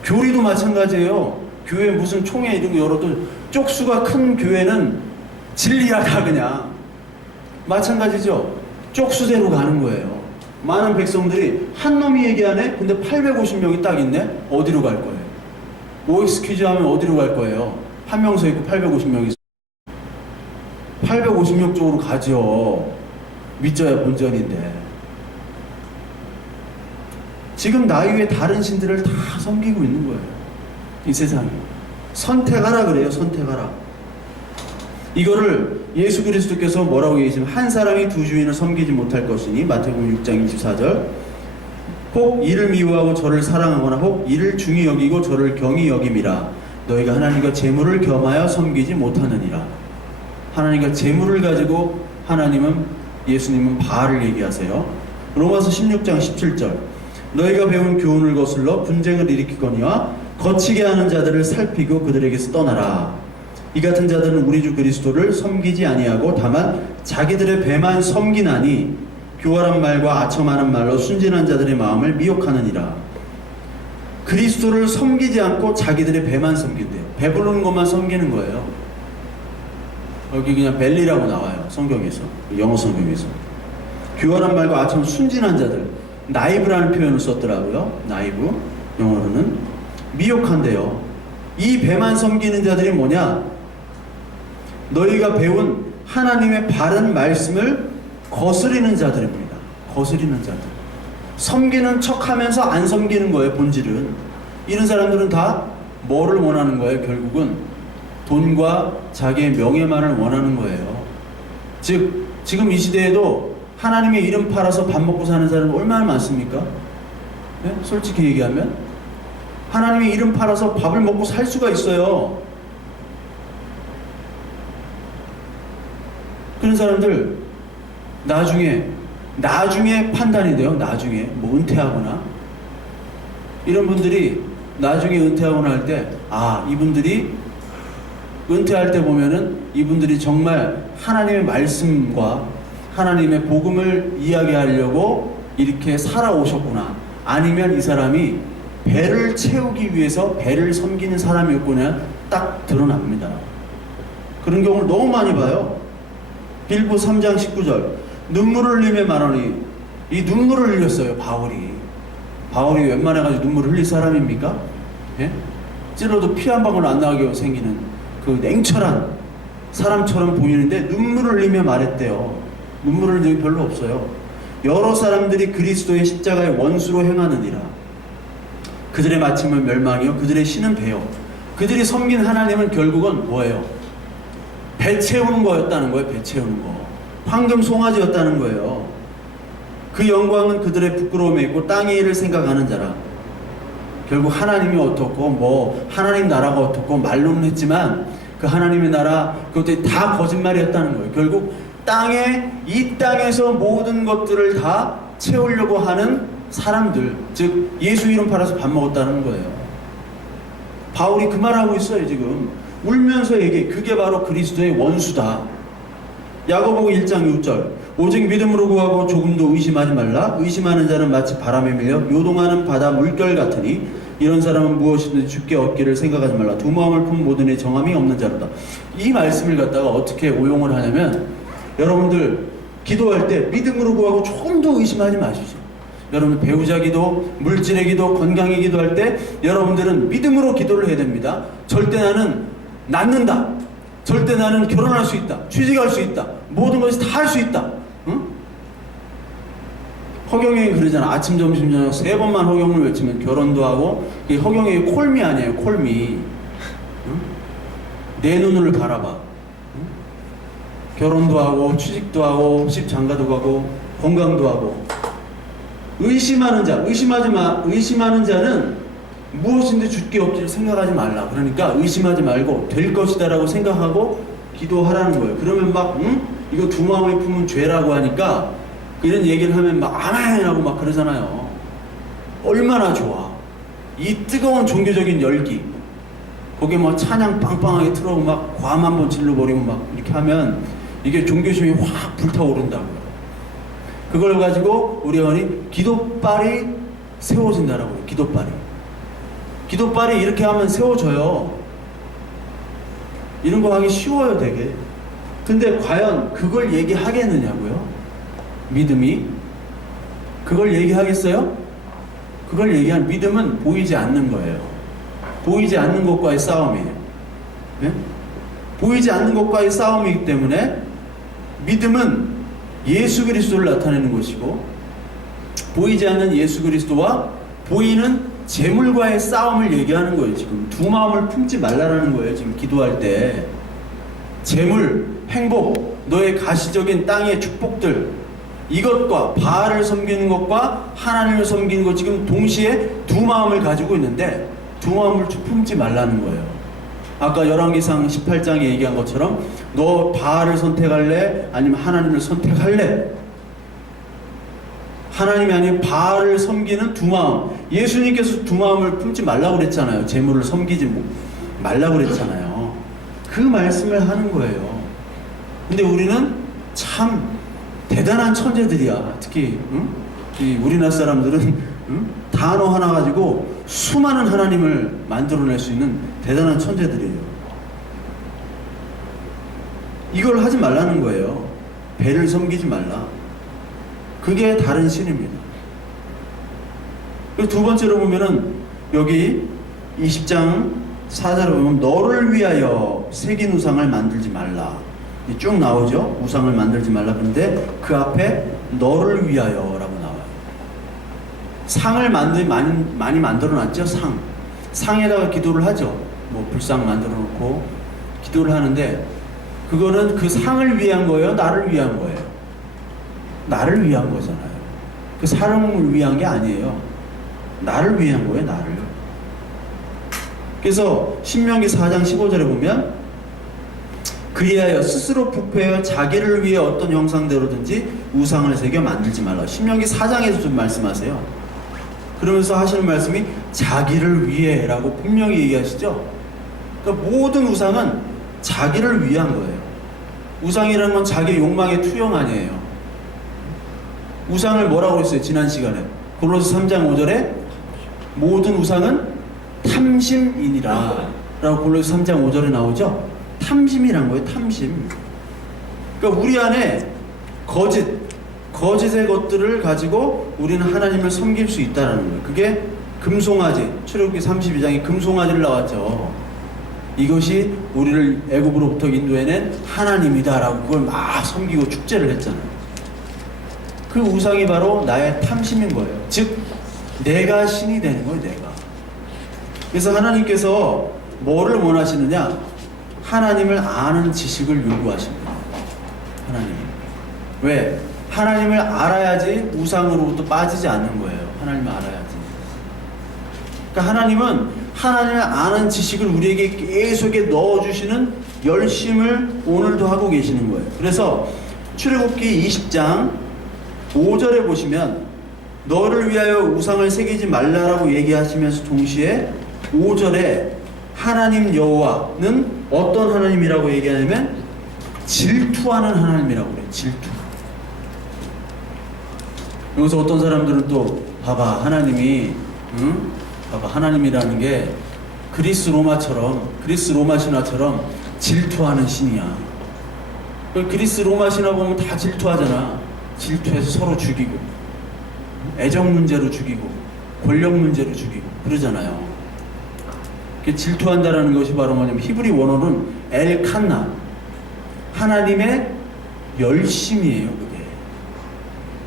교리도 마찬가지예요. 교회 무슨 총회 이런 거 열어도 쪽수가 큰 교회는 진리야 다 그냥. 마찬가지죠. 쪽수대로 가는 거예요. 많은 백성들이 한 놈이 얘기하네? 근데 850명이 딱 있네? 어디로 갈 거예요? OX 퀴즈 하면 어디로 갈 거예요? 한 명 서 있고 850명이 있어. 850명 쪽으로 가죠. 믿져야 본전인데. 지금 나 이외에 다른 신들을 다 섬기고 있는 거예요. 이 세상에. 선택하라 그래요. 선택하라. 이거를 예수 그리스도께서 뭐라고 얘기하시면 한 사람이 두 주인을 섬기지 못할 것이니 마태복음 6장 24절 혹 이를 미워하고 저를 사랑하거나 혹 이를 중히 여기고 저를 경히 여김이라 너희가 하나님과 재물을 겸하여 섬기지 못하느니라. 하나님과 재물을 가지고 예수님은 바알을 얘기하세요. 로마서 16장 17절 너희가 배운 교훈을 거슬러 분쟁을 일으키거니와 거치게 하는 자들을 살피고 그들에게서 떠나라. 이 같은 자들은 우리 주 그리스도를 섬기지 아니하고 다만 자기들의 배만 섬기나니 교활한 말과 아첨하는 말로 순진한 자들의 마음을 미혹하느니라. 그리스도를 섬기지 않고 자기들의 배만 섬긴대요. 배부르는 것만 섬기는 거예요. 여기 그냥 벨리라고 나와요. 성경에서. 영어 성경에서. 교활한 말과 아첨 순진한 자들. 나이브라는 표현을 썼더라고요. 나이브. 영어로는. 미혹한데요. 이 배만 섬기는 자들이 뭐냐? 너희가 배운 하나님의 바른 말씀을 거스리는 자들입니다. 거스리는 자들. 섬기는 척 하면서 안 섬기는 거예요, 본질은. 이런 사람들은 다 뭐를 원하는 거예요, 결국은? 돈과 자기의 명예만을 원하는 거예요. 즉, 지금 이 시대에도 하나님의 이름 팔아서 밥 먹고 사는 사람은 얼마나 많습니까? 네? 솔직히 얘기하면. 하나님의 이름 팔아서 밥을 먹고 살 수가 있어요. 그런 사람들 나중에 판단이 돼요. 나중에 뭐 은퇴하거나 이런 분들이 나중에 은퇴하거나 할 때 이분들이 은퇴할 때 보면은 이분들이 정말 하나님의 말씀과 하나님의 복음을 이야기하려고 이렇게 살아오셨구나. 아니면 이 사람이 배를 채우기 위해서 배를 섬기는 사람이었구나 딱 드러납니다. 그런 경우를 너무 많이 봐요. 빌보 3장 19절 눈물을 흘리며 말하니 이 눈물을 흘렸어요. 바울이 웬만해가지고 눈물을 흘릴 사람입니까? 예? 찔러도 피 한 방울 안 나게 생기는 그 냉철한 사람처럼 보이는데 눈물을 흘리며 말했대요. 눈물을 흘린 적이 별로 없어요. 여러 사람들이 그리스도의 십자가의 원수로 행하느니라. 그들의 마침은 멸망이요 그들의 신은 배요. 그들이 섬긴 하나님은 결국은 뭐예요? 배 채우는 거였다는 거예요. 배 채우는 거. 황금 송아지였다는 거예요. 그 영광은 그들의 부끄러움에 있고 땅의 일을 생각하는 자라. 결국 하나님이 어떻고 하나님 나라가 어떻고 말로는 했지만 그 하나님의 나라 그것들이 다 거짓말이었다는 거예요. 결국 이 땅에서 모든 것들을 다 채우려고 하는 사람들, 즉 예수 이름 팔아서 밥 먹었다는 거예요. 바울이 그 말하고 있어요. 지금 울면서 얘기해. 그게 바로 그리스도의 원수다. 야고보 1장 6절 오직 믿음으로 구하고 조금도 의심하지 말라. 의심하는 자는 마치 바람에 밀려 요동하는 바다 물결 같으니 이런 사람은 무엇이든지 주께 얻기를 생각하지 말라. 두 마음을 품 모든 이 정함이 없는 자로다. 이 말씀을 갖다가 어떻게 오용을 하냐면 여러분들 기도할 때 믿음으로 구하고 조금도 의심하지 마십시오. 여러분 배우자 기도, 물질의 기도, 건강의 기도할 때 여러분들은 믿음으로 기도를 해야 됩니다. 절대 나는 낫는다. 절대 나는 결혼할 수 있다. 취직할 수 있다. 모든 것이 다 할 수 있다. 응? 허경영이 그러잖아. 아침, 점심, 저녁 3번만 허경을 외치면 결혼도 하고. 이게 허경영이 콜미 아니에요. 콜미. 응? 내 눈을 바라봐. 응? 결혼도 하고 취직도 하고 장가도 가고 건강도 하고. 의심하는 자, 의심하는 자는 무엇인데 주께 없기를 생각하지 말라. 그러니까 의심하지 말고 될 것이다라고 생각하고 기도하라는 거예요. 그러면 이거 두 마음이 품은 죄라고 하니까 이런 얘기를 하면 아멘 하고 그러잖아요. 얼마나 좋아. 이 뜨거운 종교적인 열기. 거기에 막 찬양 빵빵하게 틀어오고 막 괌 한번 질러버리고 막 이렇게 하면 이게 종교심이 확 불타오른다고요. 그걸 가지고 우리 어머니 기도발이 세워진다라고 해요. 기도발이 이렇게 하면 세워져요. 이런 거 하기 쉬워요, 되게. 근데 과연 그걸 얘기하겠느냐고요? 믿음이? 그걸 얘기하겠어요? 그걸 얘기한 믿음은 보이지 않는 거예요. 보이지 않는 것과의 싸움이에요. 네? 보이지 않는 것과의 싸움이기 때문에 믿음은 예수 그리스도를 나타내는 것이고, 보이지 않는 예수 그리스도와 보이는 재물과의 싸움을 얘기하는 거예요. 지금 두 마음을 품지 말라라는 거예요. 지금 기도할 때 재물, 행복, 너의 가시적인 땅의 축복들, 이것과 바알을 섬기는 것과 하나님을 섬기는 것, 지금 동시에 두 마음을 가지고 있는데 두 마음을 품지 말라는 거예요. 아까 열왕기상 18장에 얘기한 것처럼 너 바알을 선택할래? 아니면 하나님을 선택할래? 하나님이 아닌 바알을 섬기는 두 마음. 예수님께서 두 마음을 품지 말라고 그랬잖아요. 재물을 섬기지 말라고 그랬잖아요. 그 말씀을 하는 거예요. 근데 우리는 참 대단한 천재들이야. 특히 이 우리나라 사람들은 단어 하나 가지고 수많은 하나님을 만들어낼 수 있는 대단한 천재들이에요. 이걸 하지 말라는 거예요. 배를 섬기지 말라. 그게 다른 신입니다. 그리고 두 번째로 보면은 여기 20장 4절에 보면 너를 위하여 새긴 우상을 만들지 말라. 쭉 나오죠. 우상을 만들지 말라. 그런데 그 앞에 너를 위하여 라고 나와요. 상을 많이 만들어 놨죠. 상에다가 기도를 하죠. 뭐 불상 만들어 놓고 기도를 하는데 그거는 그 상을 위한 거예요? 나를 위한 거예요? 나를 위한 거잖아요. 그 사람을 위한 게 아니에요. 나를 위한 거예요. 나를. 그래서 신명기 4장 15절에 보면 그리하여 스스로 부패하여 자기를 위해 어떤 형상대로든지 우상을 새겨 만들지 말라. 신명기 4장에서 좀 말씀하세요. 그러면서 하시는 말씀이 자기를 위해 라고 분명히 얘기하시죠. 그러니까 모든 우상은 자기를 위한 거예요. 우상이라는 건 자기 욕망의 투영 아니에요. 우상을 뭐라고 했어요? 지난 시간에 고린도서 3장 5절에 모든 우상은 탐심이니라 라고 고린도서 3장 5절에 나오죠. 탐심이란 거예요. 탐심. 그러니까 우리 안에 거짓의 것들을 가지고 우리는 하나님을 섬길 수 있다는 거예요. 그게 금송아지, 출애굽기 32장에 금송아지를 나왔죠. 이것이 우리를 애굽으로부터 인도해낸 하나님이다라고 그걸 막 섬기고 축제를 했잖아요. 그 우상이 바로 나의 탐심인 거예요. 즉 내가 신이 되는 거예요. 내가. 그래서 하나님께서 뭐를 원하시느냐? 하나님을 아는 지식을 요구하십니다. 하나님. 왜? 하나님을 알아야지 우상으로부터 빠지지 않는 거예요. 하나님을 알아야지. 그러니까 하나님은 하나님을 아는 지식을 우리에게 계속 넣어주시는 열심을 오늘도 하고 계시는 거예요. 그래서 출애굽기 20장 5절에 보시면 너를 위하여 우상을 새기지 말라라고 얘기하시면서 동시에 5절에 하나님 여호와는 어떤 하나님이라고 얘기하냐면 질투하는 하나님이라고 그래요. 질투. 여기서 어떤 사람들은 또 봐봐 하나님이 봐봐 하나님이라는 게 그리스 로마 신화처럼 질투하는 신이야. 그리스 로마 신화 보면 다 질투하잖아. 질투해서 서로 죽이고 애정 문제로 죽이고 권력 문제로 죽이고 그러잖아요. 질투한다라는 것이 바로 뭐냐면 히브리 원어는 엘칸나 하나님의 열심이에요. 그게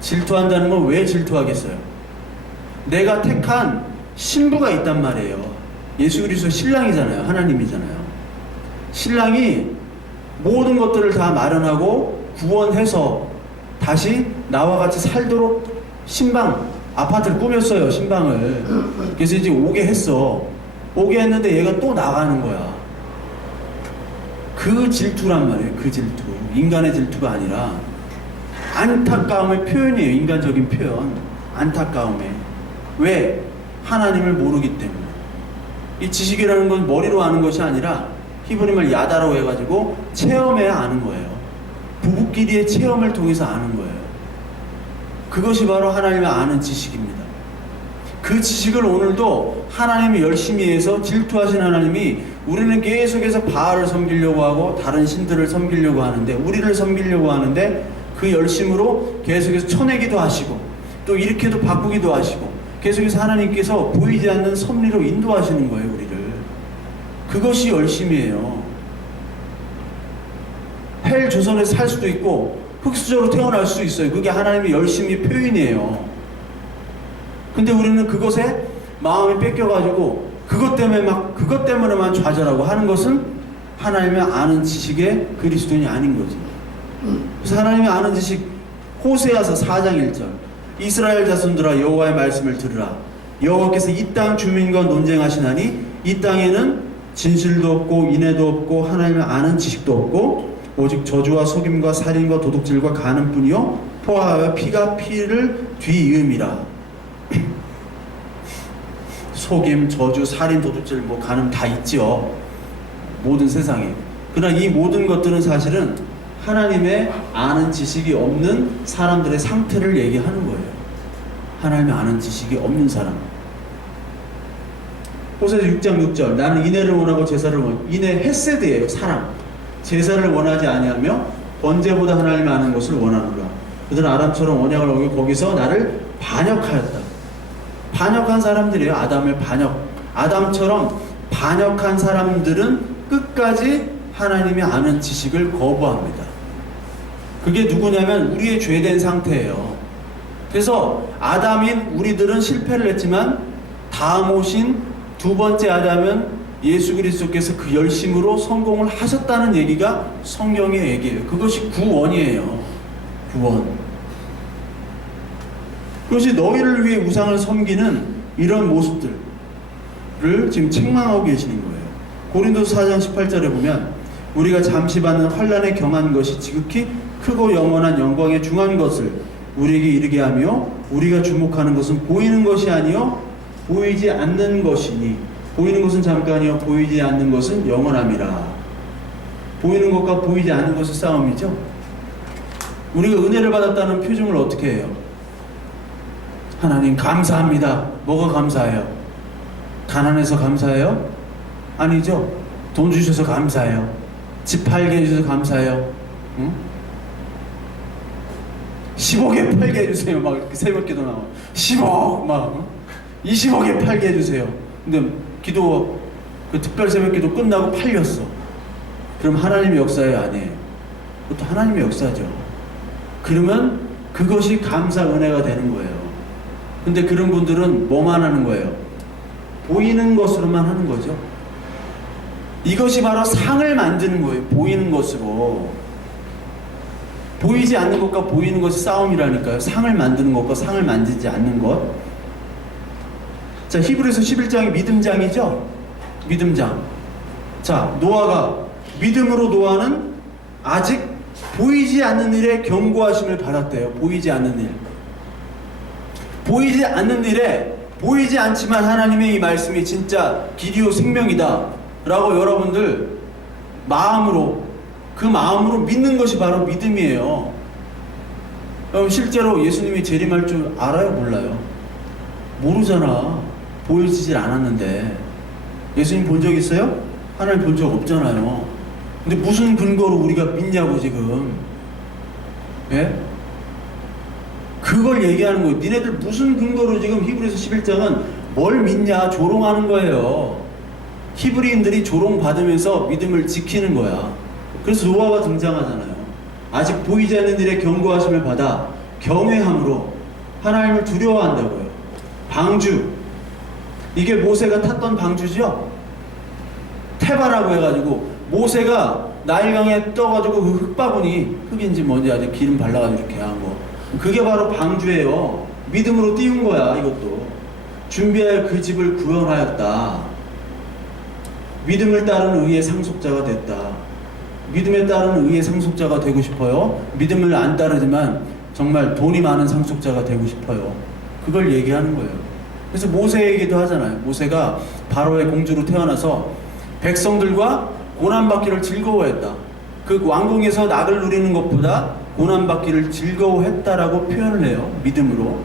질투한다는 건 왜 질투하겠어요? 내가 택한 신부가 있단 말이에요. 예수 그리스도 신랑이잖아요. 하나님이잖아요. 신랑이 모든 것들을 다 마련하고 구원해서 다시 나와 같이 살도록 신방 아파트를 꾸몄어요. 신방을. 그래서 이제 오게 했어. 오게 했는데 얘가 또 나가는 거야. 그 질투란 말이에요. 그 질투. 인간의 질투가 아니라 안타까움의 표현이에요. 인간적인 표현. 안타까움에. 왜? 하나님을 모르기 때문에. 이 지식이라는 건 머리로 아는 것이 아니라 히브리말 야다라고 해가지고 체험해야 아는 거예요. 부부끼리의 체험을 통해서 아는 거예요. 그것이 바로 하나님의 아는 지식입니다. 그 지식을 오늘도 하나님이 열심히 해서 질투하신 하나님이 우리는 계속해서 바알을 섬기려고 하고 다른 신들을 섬기려고 하는데, 우리를 섬기려고 하는데, 그 열심으로 계속해서 쳐내기도 하시고 또 이렇게도 바꾸기도 하시고 계속해서 하나님께서 보이지 않는 섭리로 인도하시는 거예요, 우리를. 그것이 열심이에요. 헬 조선에서 살 수도 있고 흙수저로 태어날 수도 있어요. 그게 하나님의 열심의 표현이에요. 근데 우리는 그것에 마음이 뺏겨가지고 그것 때문에만 좌절하고 하는 것은 하나님의 아는 지식의 그리스도인이 아닌 거지. 그래서 하나님의 아는 지식, 호세아서 4장 1절, 이스라엘 자손들아 여호와의 말씀을 들으라. 여호와께서 이 땅 주민과 논쟁하시나니 이 땅에는 진실도 없고 인애도 없고 하나님을 아는 지식도 없고 오직 저주와 속임과 살인과 도둑질과 간음뿐이요 포화와 피가 피를 뒤이음이라. 속임, 저주, 살인, 도둑질, 간음 다 있죠. 모든 세상에. 그러나 이 모든 것들은 사실은 하나님의 아는 지식이 없는 사람들의 상태를 얘기하는 거예요. 하나님의 아는 지식이 없는 사람. 호세아서 6장 6절, 나는 인애를 원하고 제사를 인애 헤세드예요. 사랑. 제사를 원하지 아니하며 번제보다 하나님을 아는 것을 원하노라. 그들은 아람처럼 언약을 어기고 거기서 나를 반역하였다. 반역한 사람들이에요. 아담을 아담처럼 반역한 사람들은 끝까지 하나님이 아는 지식을 거부합니다. 그게 누구냐면 우리의 죄된 상태예요. 그래서 아담인 우리들은 실패를 했지만 다음 오신 두 번째 아담은 예수 그리스도께서 그 열심으로 성공을 하셨다는 얘기가 성경의 얘기예요. 그것이 구원이에요. 구원. 그것이 너희를 위해 우상을 섬기는 이런 모습들을 지금 책망하고 계시는 거예요. 고린도서 4장 18절에 보면 우리가 잠시 받는 환난에 경한 것이 지극히 크고 영원한 영광에 중한 것을 우리에게 이르게 하며 우리가 주목하는 것은 보이는 것이 아니요 보이지 않는 것이니 보이는 것은 잠깐이요 보이지 않는 것은 영원함이라. 보이는 것과 보이지 않는 것의 싸움이죠. 우리가 은혜를 받았다는 표정을 어떻게 해요? 하나님 감사합니다. 뭐가 감사해요? 가난해서 감사해요? 아니죠. 돈 주셔서 감사해요. 집 팔게 해주셔서 감사해요. 응? 10억에 팔게 해주세요. 막 이렇게 새벽기도 나와. 10억 막 20억에 팔게 해주세요. 근데 기도 그 특별 새벽기도 끝나고 팔렸어. 그럼 하나님의 역사예요, 아니에요? 그것도 하나님의 역사죠. 그러면 그것이 감사 은혜가 되는 거예요. 근데 그런 분들은 뭐만 하는 거예요? 보이는 것으로만 하는 거죠. 이것이 바로 상을 만드는 거예요. 보이는 것으로. 보이지 않는 것과 보이는 것이 싸움이라니까요. 상을 만드는 것과 상을 만들지 않는 것. 자, 히브리서 11장이 믿음장이죠? 믿음장. 자, 노아가 믿음으로 노아는 아직 보이지 않는 일에 경고하심을 받았대요. 보이지 않는 일. 보이지 않는 일에 보이지 않지만 하나님의 이 말씀이 진짜 길이요 생명이다 라고 여러분들 그 마음으로 믿는 것이 바로 믿음이에요. 그럼 실제로 예수님이 재림할 줄 알아요? 몰라요? 모르잖아. 보여지질 않았는데. 예수님 본 적 있어요? 하나님 본 적 없잖아요. 근데 무슨 근거로 우리가 믿냐고 지금. 예? 그걸 얘기하는 거예요. 니네들 무슨 근거로 지금 히브리서 11장은 뭘 믿냐 조롱하는 거예요. 히브리인들이 조롱받으면서 믿음을 지키는 거야. 그래서 노아가 등장하잖아요. 아직 보이지 않는 일에 경고하심을 받아 경외함으로 하나님을 두려워한다고요. 방주. 이게 모세가 탔던 방주죠. 테바라고 해가지고 모세가 나일강에 떠가지고 그 흙바구니, 흙인지 뭔지 아직 기름 발라가지고 이렇게 한 거. 그게 바로 방주예요. 믿음으로 띄운 거야. 이것도 준비할 그 집을 구원하였다. 믿음을 따르는 의의 상속자가 됐다. 믿음에 따르는 의의 상속자가 되고 싶어요? 믿음을 안 따르지만 정말 돈이 많은 상속자가 되고 싶어요? 그걸 얘기하는 거예요. 그래서 모세 얘기도 하잖아요. 모세가 바로의 공주로 태어나서 백성들과 고난받기를 즐거워했다. 그 왕궁에서 낙을 누리는 것보다 고난받기를 즐거워했다라고 표현을 해요. 믿음으로.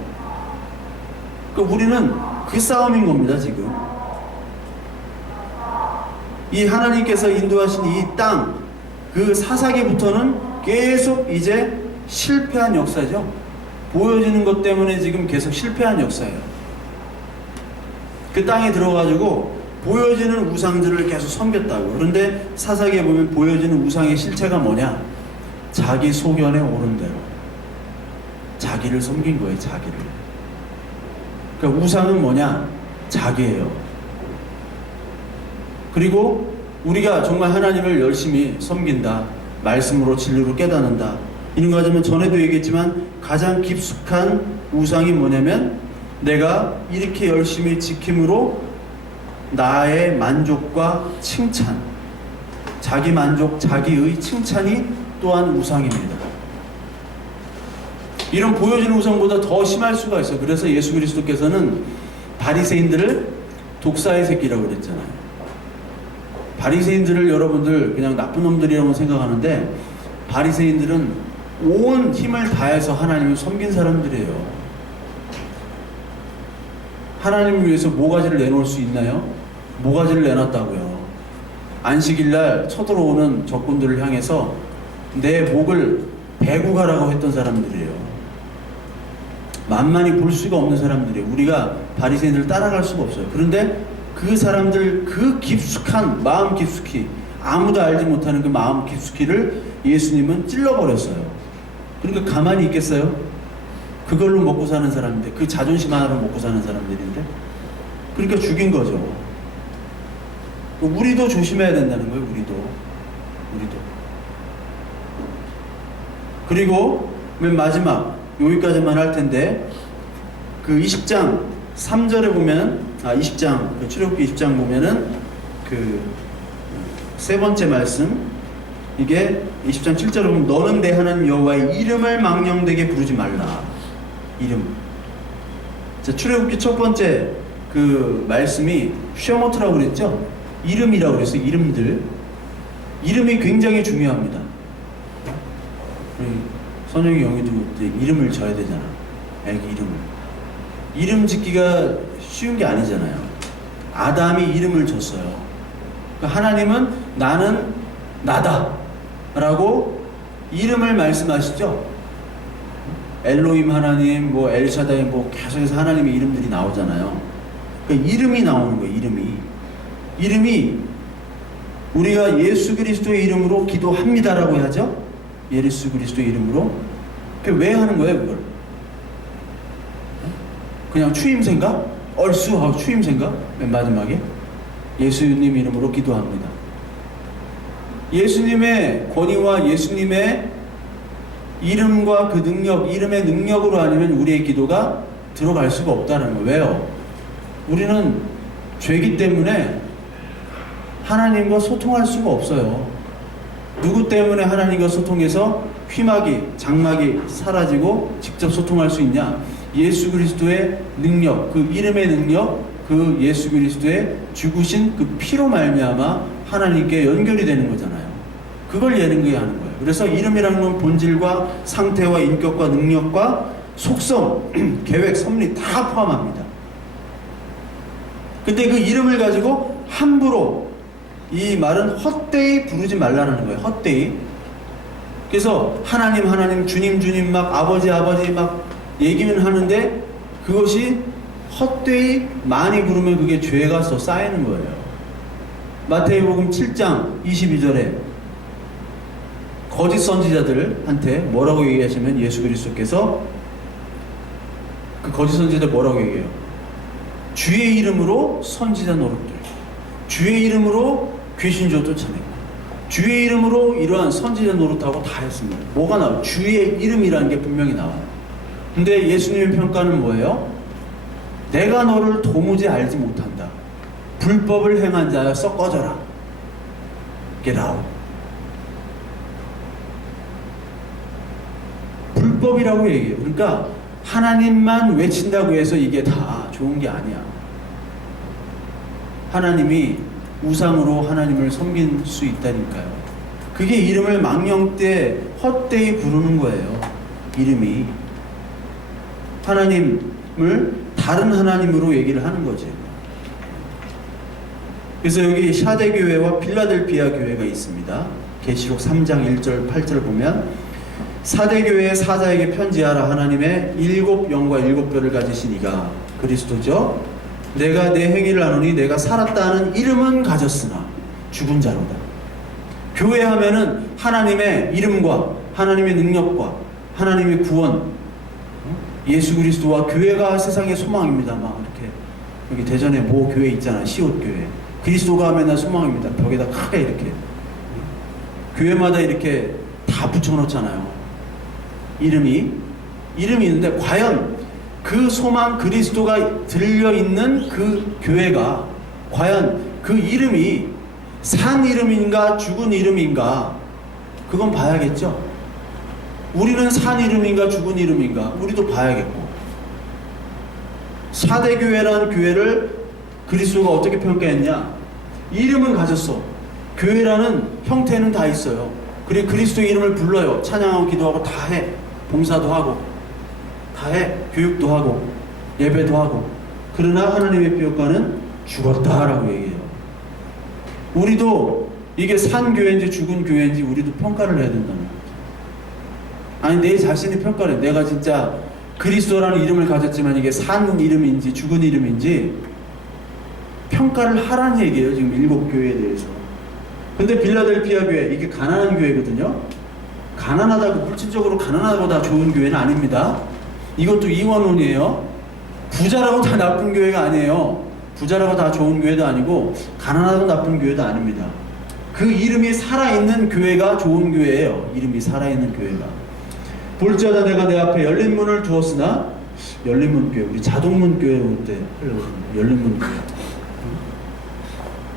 그러니까 우리는 그 싸움인 겁니다, 지금. 이 하나님께서 인도하신 이 땅, 그 사사기부터는 계속 이제 실패한 역사죠. 보여지는 것 때문에 지금 계속 실패한 역사예요. 그 땅에 들어가지고 보여지는 우상들을 계속 섬겼다고. 그런데 사사기에 보면 보여지는 우상의 실체가 뭐냐? 자기 소견에 오른 대로 자기를 섬긴 거예요. 자기를. 그러니까 우상은 뭐냐? 자기예요. 그리고 우리가 정말 하나님을 열심히 섬긴다, 말씀으로 진리로 깨닫는다, 이런 거 하자면 전에도 얘기했지만 가장 깊숙한 우상이 뭐냐면 내가 이렇게 열심히 지킴으로 나의 만족과 칭찬, 자기 만족, 자기의 칭찬이 또한 우상입니다. 이런 보여지는 우상보다 더 심할 수가 있어요. 그래서 예수 그리스도께서는 바리새인들을 독사의 새끼라고 그랬잖아요. 바리새인들을 여러분들 그냥 나쁜 놈들이라고 생각하는데 바리새인들은 온 힘을 다해서 하나님을 섬긴 사람들이에요. 하나님을 위해서 모가지를 내놓을 수 있나요? 모가지를 내놨다고요. 안식일날 쳐들어오는 적군들을 향해서 내 목을 베고 가라고 했던 사람들이에요. 만만히 볼 수가 없는 사람들이에요. 우리가 바리새인들을 따라갈 수가 없어요. 그런데 그 사람들 그 깊숙한 마음 깊숙이, 아무도 알지 못하는 그 마음 깊숙이를 예수님은 찔러버렸어요. 그러니까 가만히 있겠어요? 그걸로 먹고 사는 사람인데, 그 자존심 하나로 먹고 사는 사람들인데, 그러니까 죽인 거죠. 우리도 조심해야 된다는 거예요. 우리도. 그리고 맨 마지막 여기까지만 할 텐데, 그 20장 3절에 보면, 20장, 출애굽기 20장 보면은 그 세 번째 말씀, 이게 20장 7절에 보면 너는 내 하나님 여호와의 이름을 망령되게 부르지 말라. 이름. 자, 출애굽기 첫 번째 그 말씀이 쉐모트라고 그랬죠? 이름이라고 그랬어요. 이름들. 이름이 굉장히 중요합니다. 선영이 영희도 이름을 져야 되잖아. 애기 이름을. 이름 짓기가 쉬운 게 아니잖아요. 아담이 이름을 줬어요. 그러니까 하나님은 나는 나다 라고 이름을 말씀하시죠. 엘로힘 하나님, 뭐 엘샤다이, 뭐 계속해서 하나님의 이름들이 나오잖아요. 그러니까 이름이 나오는 거예요. 이름이 우리가 예수 그리스도의 이름으로 기도합니다라고 하죠. 예수 그리스도의 이름으로. 왜 하는 거예요, 그걸? 그냥 추임새인가? 얼쑤하고 추임새인가? 맨 마지막에 예수님 이름으로 기도합니다. 예수님의 권위와 예수님의 이름과 그 능력, 이름의 능력으로 아니면 우리의 기도가 들어갈 수가 없다는 거예요. 왜요? 우리는 죄기 때문에 하나님과 소통할 수가 없어요. 누구 때문에 하나님과 소통해서 휘막이, 장막이 사라지고 직접 소통할 수 있냐? 예수 그리스도의 능력, 그 이름의 능력, 그 예수 그리스도의 죽으신 그 피로 말미암아 하나님께 연결이 되는 거잖아요. 그걸 예능하게 하는 거예요. 그래서 이름이라는 건 본질과 상태와 인격과 능력과 속성, 계획, 섭리 다 포함합니다. 근데 그 이름을 가지고 함부로, 이 말은 헛되이 부르지 말라는 거예요. 헛되이. 그래서 하나님, 주님 막 아버지 막 얘기는 하는데 그것이 헛되이 많이 부르면 그게 죄가 더 쌓이는 거예요. 마태복음 7장 22절에 거짓 선지자들한테 뭐라고 얘기하시면 예수 그리스도께서 그 거짓 선지자들 뭐라고 얘기해요? 주의 이름으로 선지자 노릇들, 주의 이름으로 귀신조 쫓아내고, 주의 이름으로 이러한 선지자 노릇하고 다 했습니다. 뭐가 나와요? 주의 이름이라는 게 분명히 나와요. 근데 예수님의 평가는 뭐예요? 내가 너를 도무지 알지 못한다. 불법을 행한 자여 썩 꺼져라. Get out. 불법이라고 얘기해요. 그러니까 하나님만 외친다고 해서 이게 다 좋은 게 아니야. 하나님이 우상으로 하나님을 섬길 수 있다니까요. 그게 이름을 망령때 헛되이 부르는 거예요. 이름이 하나님을 다른 하나님으로 얘기를 하는 거지. 그래서 여기 샤데 교회와 필라델피아 교회가 있습니다. 계시록 3장 1절 8절 보면 사대 교회의 사자에게 편지하라. 하나님의 7영과 7뼈를 가지신 이가, 그리스도죠. 내가 내 행위를 아노니 내가 살았다 하는 이름은 가졌으나 죽은 자로다. 교회 하면은 하나님의 이름과 하나님의 능력과 하나님의 구원, 예수 그리스도와 교회가 세상의 소망입니다. 막 이렇게 여기 대전에 모 교회 있잖아, 시옷 교회. 그리스도가 하면 소망입니다. 벽에다 크게 이렇게 교회마다 이렇게 다 붙여놓잖아요. 이름이 있는데 과연 그 소망 그리스도가 들려있는 그 교회가 과연 그 이름이 산 이름인가 죽은 이름인가, 그건 봐야겠죠. 우리는 산 이름인가 죽은 이름인가 우리도 봐야겠고, 사대교회라는 교회를 그리스도가 어떻게 평가했냐. 이름은 가졌어. 교회라는 형태는 다 있어요. 그리고 그리스도의 이름을 불러요. 찬양하고 기도하고 다 해. 봉사도 하고 다 해. 교육도 하고 예배도 하고. 그러나 하나님의 평가는 죽었다라고 얘기해요. 우리도 이게 산 교회인지 죽은 교회인지 우리도 평가를 해야 된다는 거죠. 아니 내 자신이 평가를 해. 내가 진짜 그리스도라는 이름을 가졌지만 이게 산 이름인지 죽은 이름인지 평가를 하라는 얘기예요. 지금 7교회에 대해서. 근데 빌라델피아 교회, 이게 가난한 교회거든요. 가난하다고, 물질적으로 가난하다고 다 좋은 교회는 아닙니다. 이것도 이원론이에요. 부자라고 다 나쁜 교회가 아니에요. 부자라고 다 좋은 교회도 아니고 가난하다고 나쁜 교회도 아닙니다. 그 이름이 살아있는 교회가 좋은 교회예요. 이름이 살아있는 교회가. 볼지어다 내가 내 앞에 열린 문을 두었으나, 열린 문 교회, 우리 자동문 교회 올 때 열린 문 교회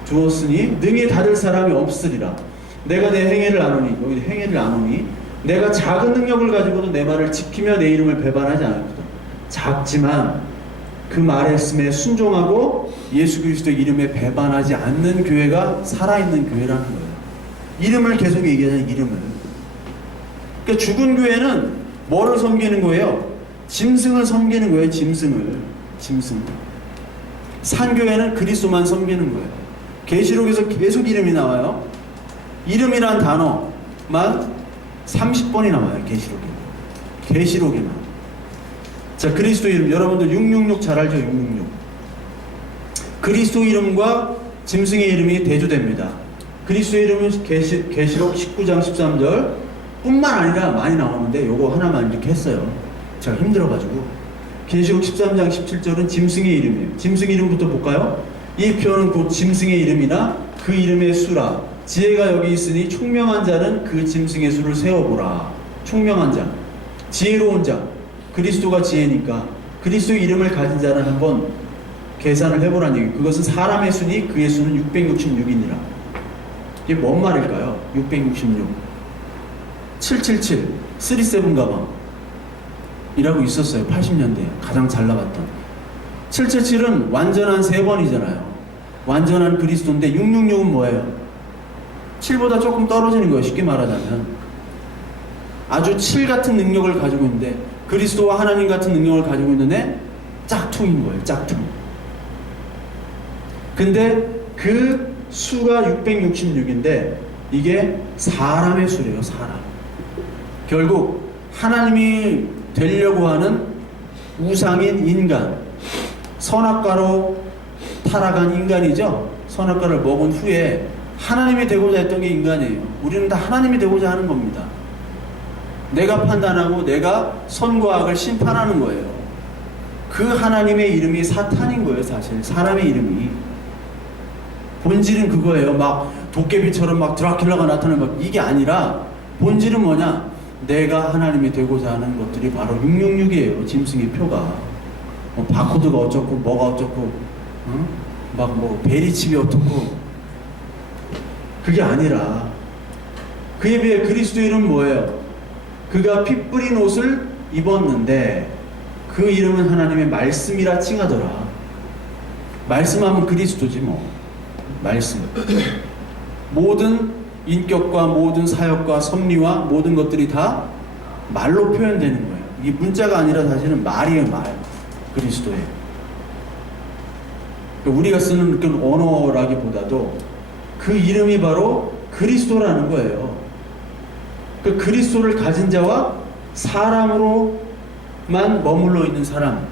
두었으니 능히 닫을 사람이 없으리라. 내가 내 행위를 아노니, 여기 행위를 아노니 내가 작은 능력을 가지고도 내 말을 지키며 내 이름을 배반하지 않았거든. 작지만 그 말했음에 순종하고 예수 그리스도의 이름에 배반하지 않는 교회가 살아있는 교회라는 거예요. 이름을 계속 얘기하잖아요. 이름을. 그러니까 죽은 교회는 뭐를 섬기는 거예요? 짐승을 섬기는 거예요. 짐승을. 산 교회는 그리스도만 섬기는 거예요. 계시록에서 계속 이름이 나와요. 이름이란 단어만 30번이 나와요. 계시록에만. 자, 그리스도 이름, 여러분들 666 잘 알죠? 666. 그리스도 이름과 짐승의 이름이 대조됩니다. 그리스도 이름은 계시록 19장 13절 뿐만 아니라 많이 나오는데 요거 하나만 이렇게 했어요. 제가 힘들어가지고. 계시록 13장 17절은 짐승의 이름이에요. 짐승 이름부터 볼까요? 이 표는 곧 짐승의 이름이나 그 이름의 수라. 지혜가 여기 있으니 총명한 자는 그 짐승의 수를 세어보라. 총명한 자, 지혜로운 자. 그리스도가 지혜니까 그리스도의 이름을 가진 자는 한번 계산을 해보라는 얘기. 그것은 사람의 수니 그의 수는 666이니라. 이게 뭔 말일까요? 666. 777, 37 가방 이라고 있었어요. 80년대에 가장 잘 나갔던. 777은 완전한 3번이잖아요. 완전한 그리스도인데 666은 뭐예요? 7보다 조금 떨어지는 거예요. 쉽게 말하자면 아주 7 같은 능력을 가지고 있는데, 그리스도와 하나님 같은 능력을 가지고 있는데 짝퉁인 거예요. 짝퉁. 근데 그 수가 666인데 이게 사람의 수래요. 사람. 결국 하나님이 되려고 하는 우상인 인간, 선악과로 타락한 인간이죠. 선악과를 먹은 후에 하나님이 되고자 했던 게 인간이에요. 우리는 다 하나님이 되고자 하는 겁니다. 내가 판단하고 내가 선과 악을 심판하는 거예요. 그 하나님의 이름이 사탄인 거예요. 사실 사람의 이름이. 본질은 그거예요. 막 도깨비처럼 막 드라큘라가 나타나는 막 이게 아니라 본질은 뭐냐? 내가 하나님이 되고자 하는 것들이 바로 666이에요. 짐승의 표가. 뭐 바코드가 어쩌고 뭐가 어쩌고 막 뭐 베리칩이 어떻고, 그게 아니라 그에 비해 그리스도 이름은 뭐예요? 그가 피 뿌린 옷을 입었는데 그 이름은 하나님의 말씀이라 칭하더라. 말씀하면 그리스도지 뭐. 말씀. 모든 인격과 모든 사역과 섭리와 모든 것들이 다 말로 표현되는 거예요. 이게 문자가 아니라 사실은 말이에요, 말. 그리스도예요. 우리가 쓰는 그런 언어라기보다도 그 이름이 바로 그리스도라는 거예요. 그 그리스도를 가진 자와 사람으로만 머물러 있는 사람.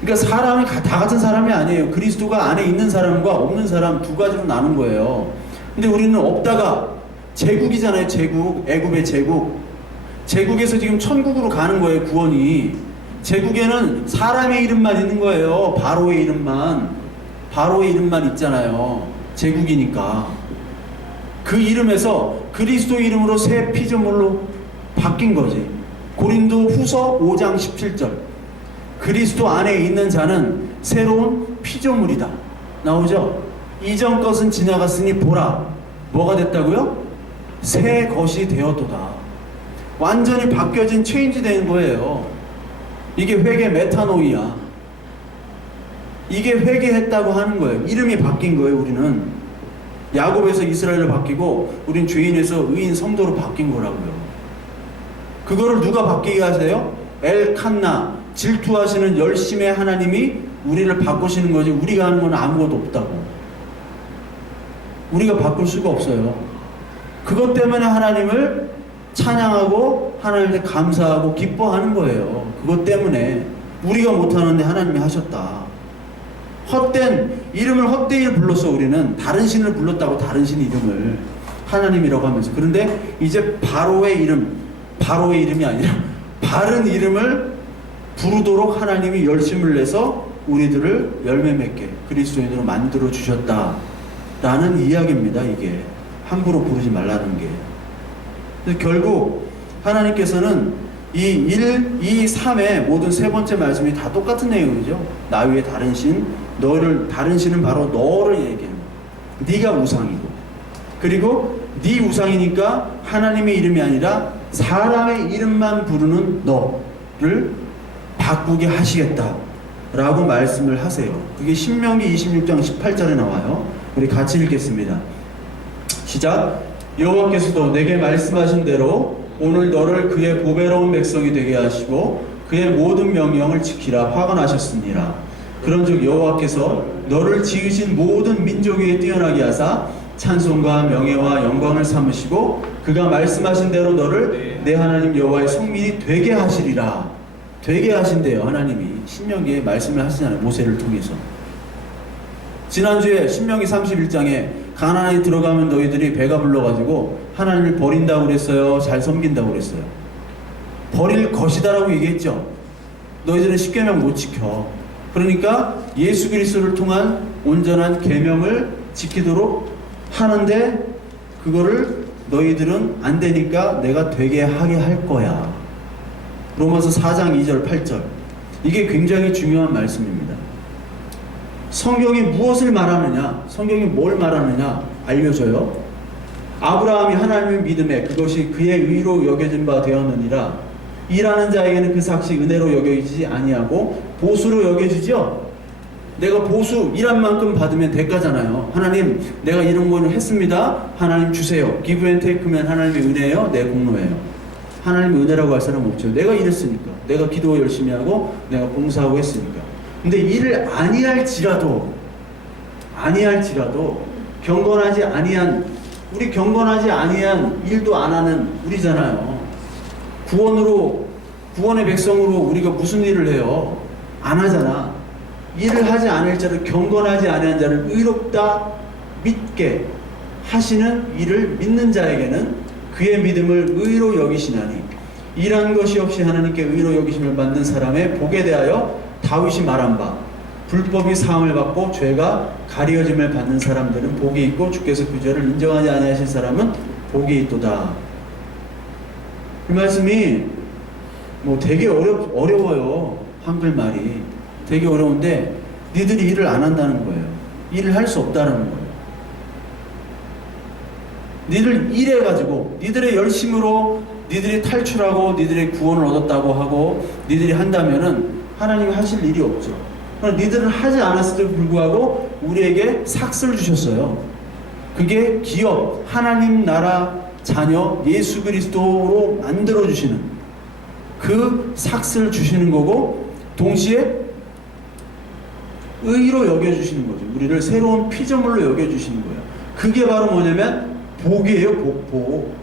그러니까 사람이 다 같은 사람이 아니에요. 그리스도가 안에 있는 사람과 없는 사람 두 가지로 나눈 거예요. 근데 우리는 없다가 제국이잖아요. 제국. 애굽의 제국. 제국에서 지금 천국으로 가는 거예요. 구원이. 제국에는 사람의 이름만 있는 거예요. 바로의 이름만. 바로의 이름만 있잖아요. 제국이니까. 그 이름에서 그리스도 이름으로 새 피조물로 바뀐 거지. 고린도 후서 5장 17절. 그리스도 안에 있는 자는 새로운 피조물이다. 나오죠? 이전 것은 지나갔으니 보라. 뭐가 됐다고요? 새 것이 되었도다. 완전히 바뀌어진 체인지 된 거예요. 이게 회개 메타노이야. 이게 회개했다고 하는 거예요. 이름이 바뀐 거예요. 우리는 야곱에서 이스라엘로 바뀌고 우린 죄인에서 의인 성도로 바뀐 거라고요. 그거를 누가 바뀌게 하세요? 엘칸나, 질투하시는 열심의 하나님이 우리를 바꾸시는 거지 우리가 하는 건 아무것도 없다고. 우리가 바꿀 수가 없어요. 그것 때문에 하나님을 찬양하고 하나님께 감사하고 기뻐하는 거예요. 그것 때문에 우리가 못하는데 하나님이 하셨다. 헛된 이름을 헛되이 불렀어. 우리는 다른 신을 불렀다고. 다른 신 이름을 하나님이라고 하면서. 그런데 이제 바로의 이름이 아니라 바른 이름을 부르도록 하나님이 열심을 내서 우리들을 열매 맺게 그리스도인으로 만들어 주셨다라는 이야기입니다. 이게 함부로 부르지 말라는 게. 그래서 결국 하나님께서는 이 1, 2, 3의 모든 세 번째 말씀이 다 똑같은 내용이죠. 나 위에 다른 신, 다른 신은 바로 너를 얘기하는 거야. 네가 우상이고, 그리고 네 우상이니까 하나님의 이름이 아니라 사람의 이름만 부르는 너를 바꾸게 하시겠다라고 말씀을 하세요. 그게 신명기 26장 18절에 나와요. 우리 같이 읽겠습니다. 시작. 여호와께서도 내게 말씀하신 대로 오늘 너를 그의 보배로운 백성이 되게 하시고 그의 모든 명령을 지키라 화가 나셨습니다. 그런즉 여호와께서 너를 지으신 모든 민족 위에 뛰어나게 하사 찬송과 명예와 영광을 삼으시고 그가 말씀하신 대로 너를 내 하나님 여호와의 성민이 되게 하시리라. 되게 하신대요. 하나님이 신명기에 말씀을 하시잖아요. 모세를 통해서. 지난주에 신명기 31장에 가나안에 들어가면 너희들이 배가 불러가지고 하나님을 버린다고 그랬어요? 잘 섬긴다고 그랬어요? 버릴 것이다라고 얘기했죠. 너희들은 십계명 못 지켜. 그러니까 예수 그리스도를 통한 온전한 계명을 지키도록 하는데 그거를 너희들은 안 되니까 내가 되게 하게 할 거야. 로마서 4장 2절 8절. 이게 굉장히 중요한 말씀입니다. 성경이 무엇을 말하느냐, 성경이 뭘 말하느냐 알려줘요. 아브라함이 하나님의 믿음에 그것이 그의 의로 여겨진 바 되었느니라. 일하는 자에게는 그 삭시 은혜로 여겨지지 아니하고 보수로 여겨지죠. 내가 보수 일한 만큼 받으면 대가잖아요. 하나님 내가 이런 거는 했습니다. 하나님 주세요. 기브 앤 테이크면 하나님의 은혜예요? 내 공로예요? 하나님의 은혜라고 할 사람 없죠. 내가 일했으니까. 내가 기도 열심히 하고 내가 봉사하고 했으니까. 근데 일을 아니할지라도 경건하지 아니한 우리 경건하지 아니한 일도 안 하는 우리잖아요. 구원의 백성으로 우리가 무슨 일을 해요? 안 하잖아. 일을 하지 않을 자를 경건하지 아니한 자를 의롭다 믿게 하시는 일을 믿는 자에게는 그의 믿음을 의로 여기시나니 일한 것이 없이 하나님께 의로 여기심을 받는 사람의 복에 대하여 다윗이 말한 바 불법이 사함을 받고 죄가 가리어짐을 받는 사람들은 복이 있고 주께서 그 죄를 인정하지 아니하신 사람은 복이 있도다. 이 말씀이 뭐 되게 어려워요. 한글말이 되게 어려운데 니들이 일을 안 한다는 거예요. 일을 할 수 없다는 거예요. 니들 일해가지고 니들의 열심으로 니들이 탈출하고 니들이 구원을 얻었다고 하고 니들이 한다면은 하나님이 하실 일이 없죠. 그럼 니들은 하지 않았음에도 불구하고 우리에게 삭스를 주셨어요. 그게 기업, 하나님 나라 자녀 예수 그리스도로 만들어 주시는 그 삭스를 주시는 거고, 동시에 의로 여겨주시는 거죠. 우리를 새로운 피조물로 여겨주시는 거예요. 그게 바로 뭐냐면 복이에요. 복.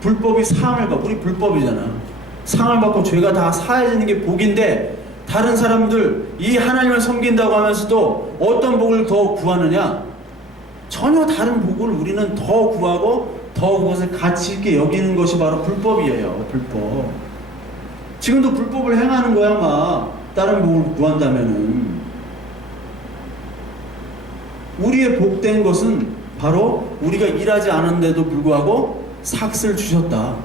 불법이 상을 받고, 우리 불법이잖아. 상을 받고 죄가 다 사해지는 게 복인데, 다른 사람들 이 하나님을 섬긴다고 하면서도 어떤 복을 더 구하느냐? 전혀 다른 복을 우리는 더 구하고 더 그것을 가치 있게 여기는 것이 바로 불법이에요. 불법. 지금도 불법을 행하는 거야. 막 다른 복을 구한다면은. 우리의 복된 것은 바로 우리가 일하지 않은데도 불구하고 삭스를 주셨다.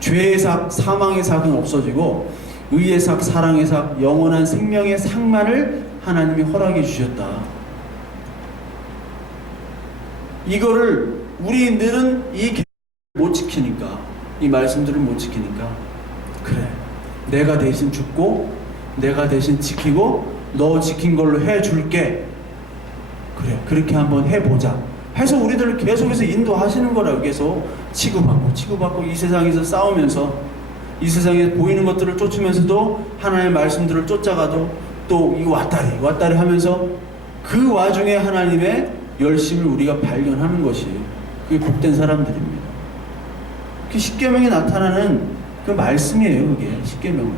죄의 삭, 사망의 삭은 없어지고 의의 삭, 사랑의 삭, 영원한 생명의 삭만을 하나님이 허락해 주셨다. 이거를 우리들은 못 지키니까, 이 말씀들을 못 지키니까, 그래, 내가 대신 죽고 내가 대신 지키고 너 지킨 걸로 해줄게, 그래, 그렇게 한번 해보자 해서 우리들을 계속해서 인도하시는 거라고. 계속 치고받고 이 세상에서 싸우면서, 이 세상에 보이는 것들을 쫓으면서도 하나님의 말씀들을 쫓아가도 또 이 왔다리 하면서 그 와중에 하나님의 열심을 우리가 발견하는 것이, 그게 복된 사람들입니다. 그 십계명에 나타나는 그 말씀이에요. 그게 십계명을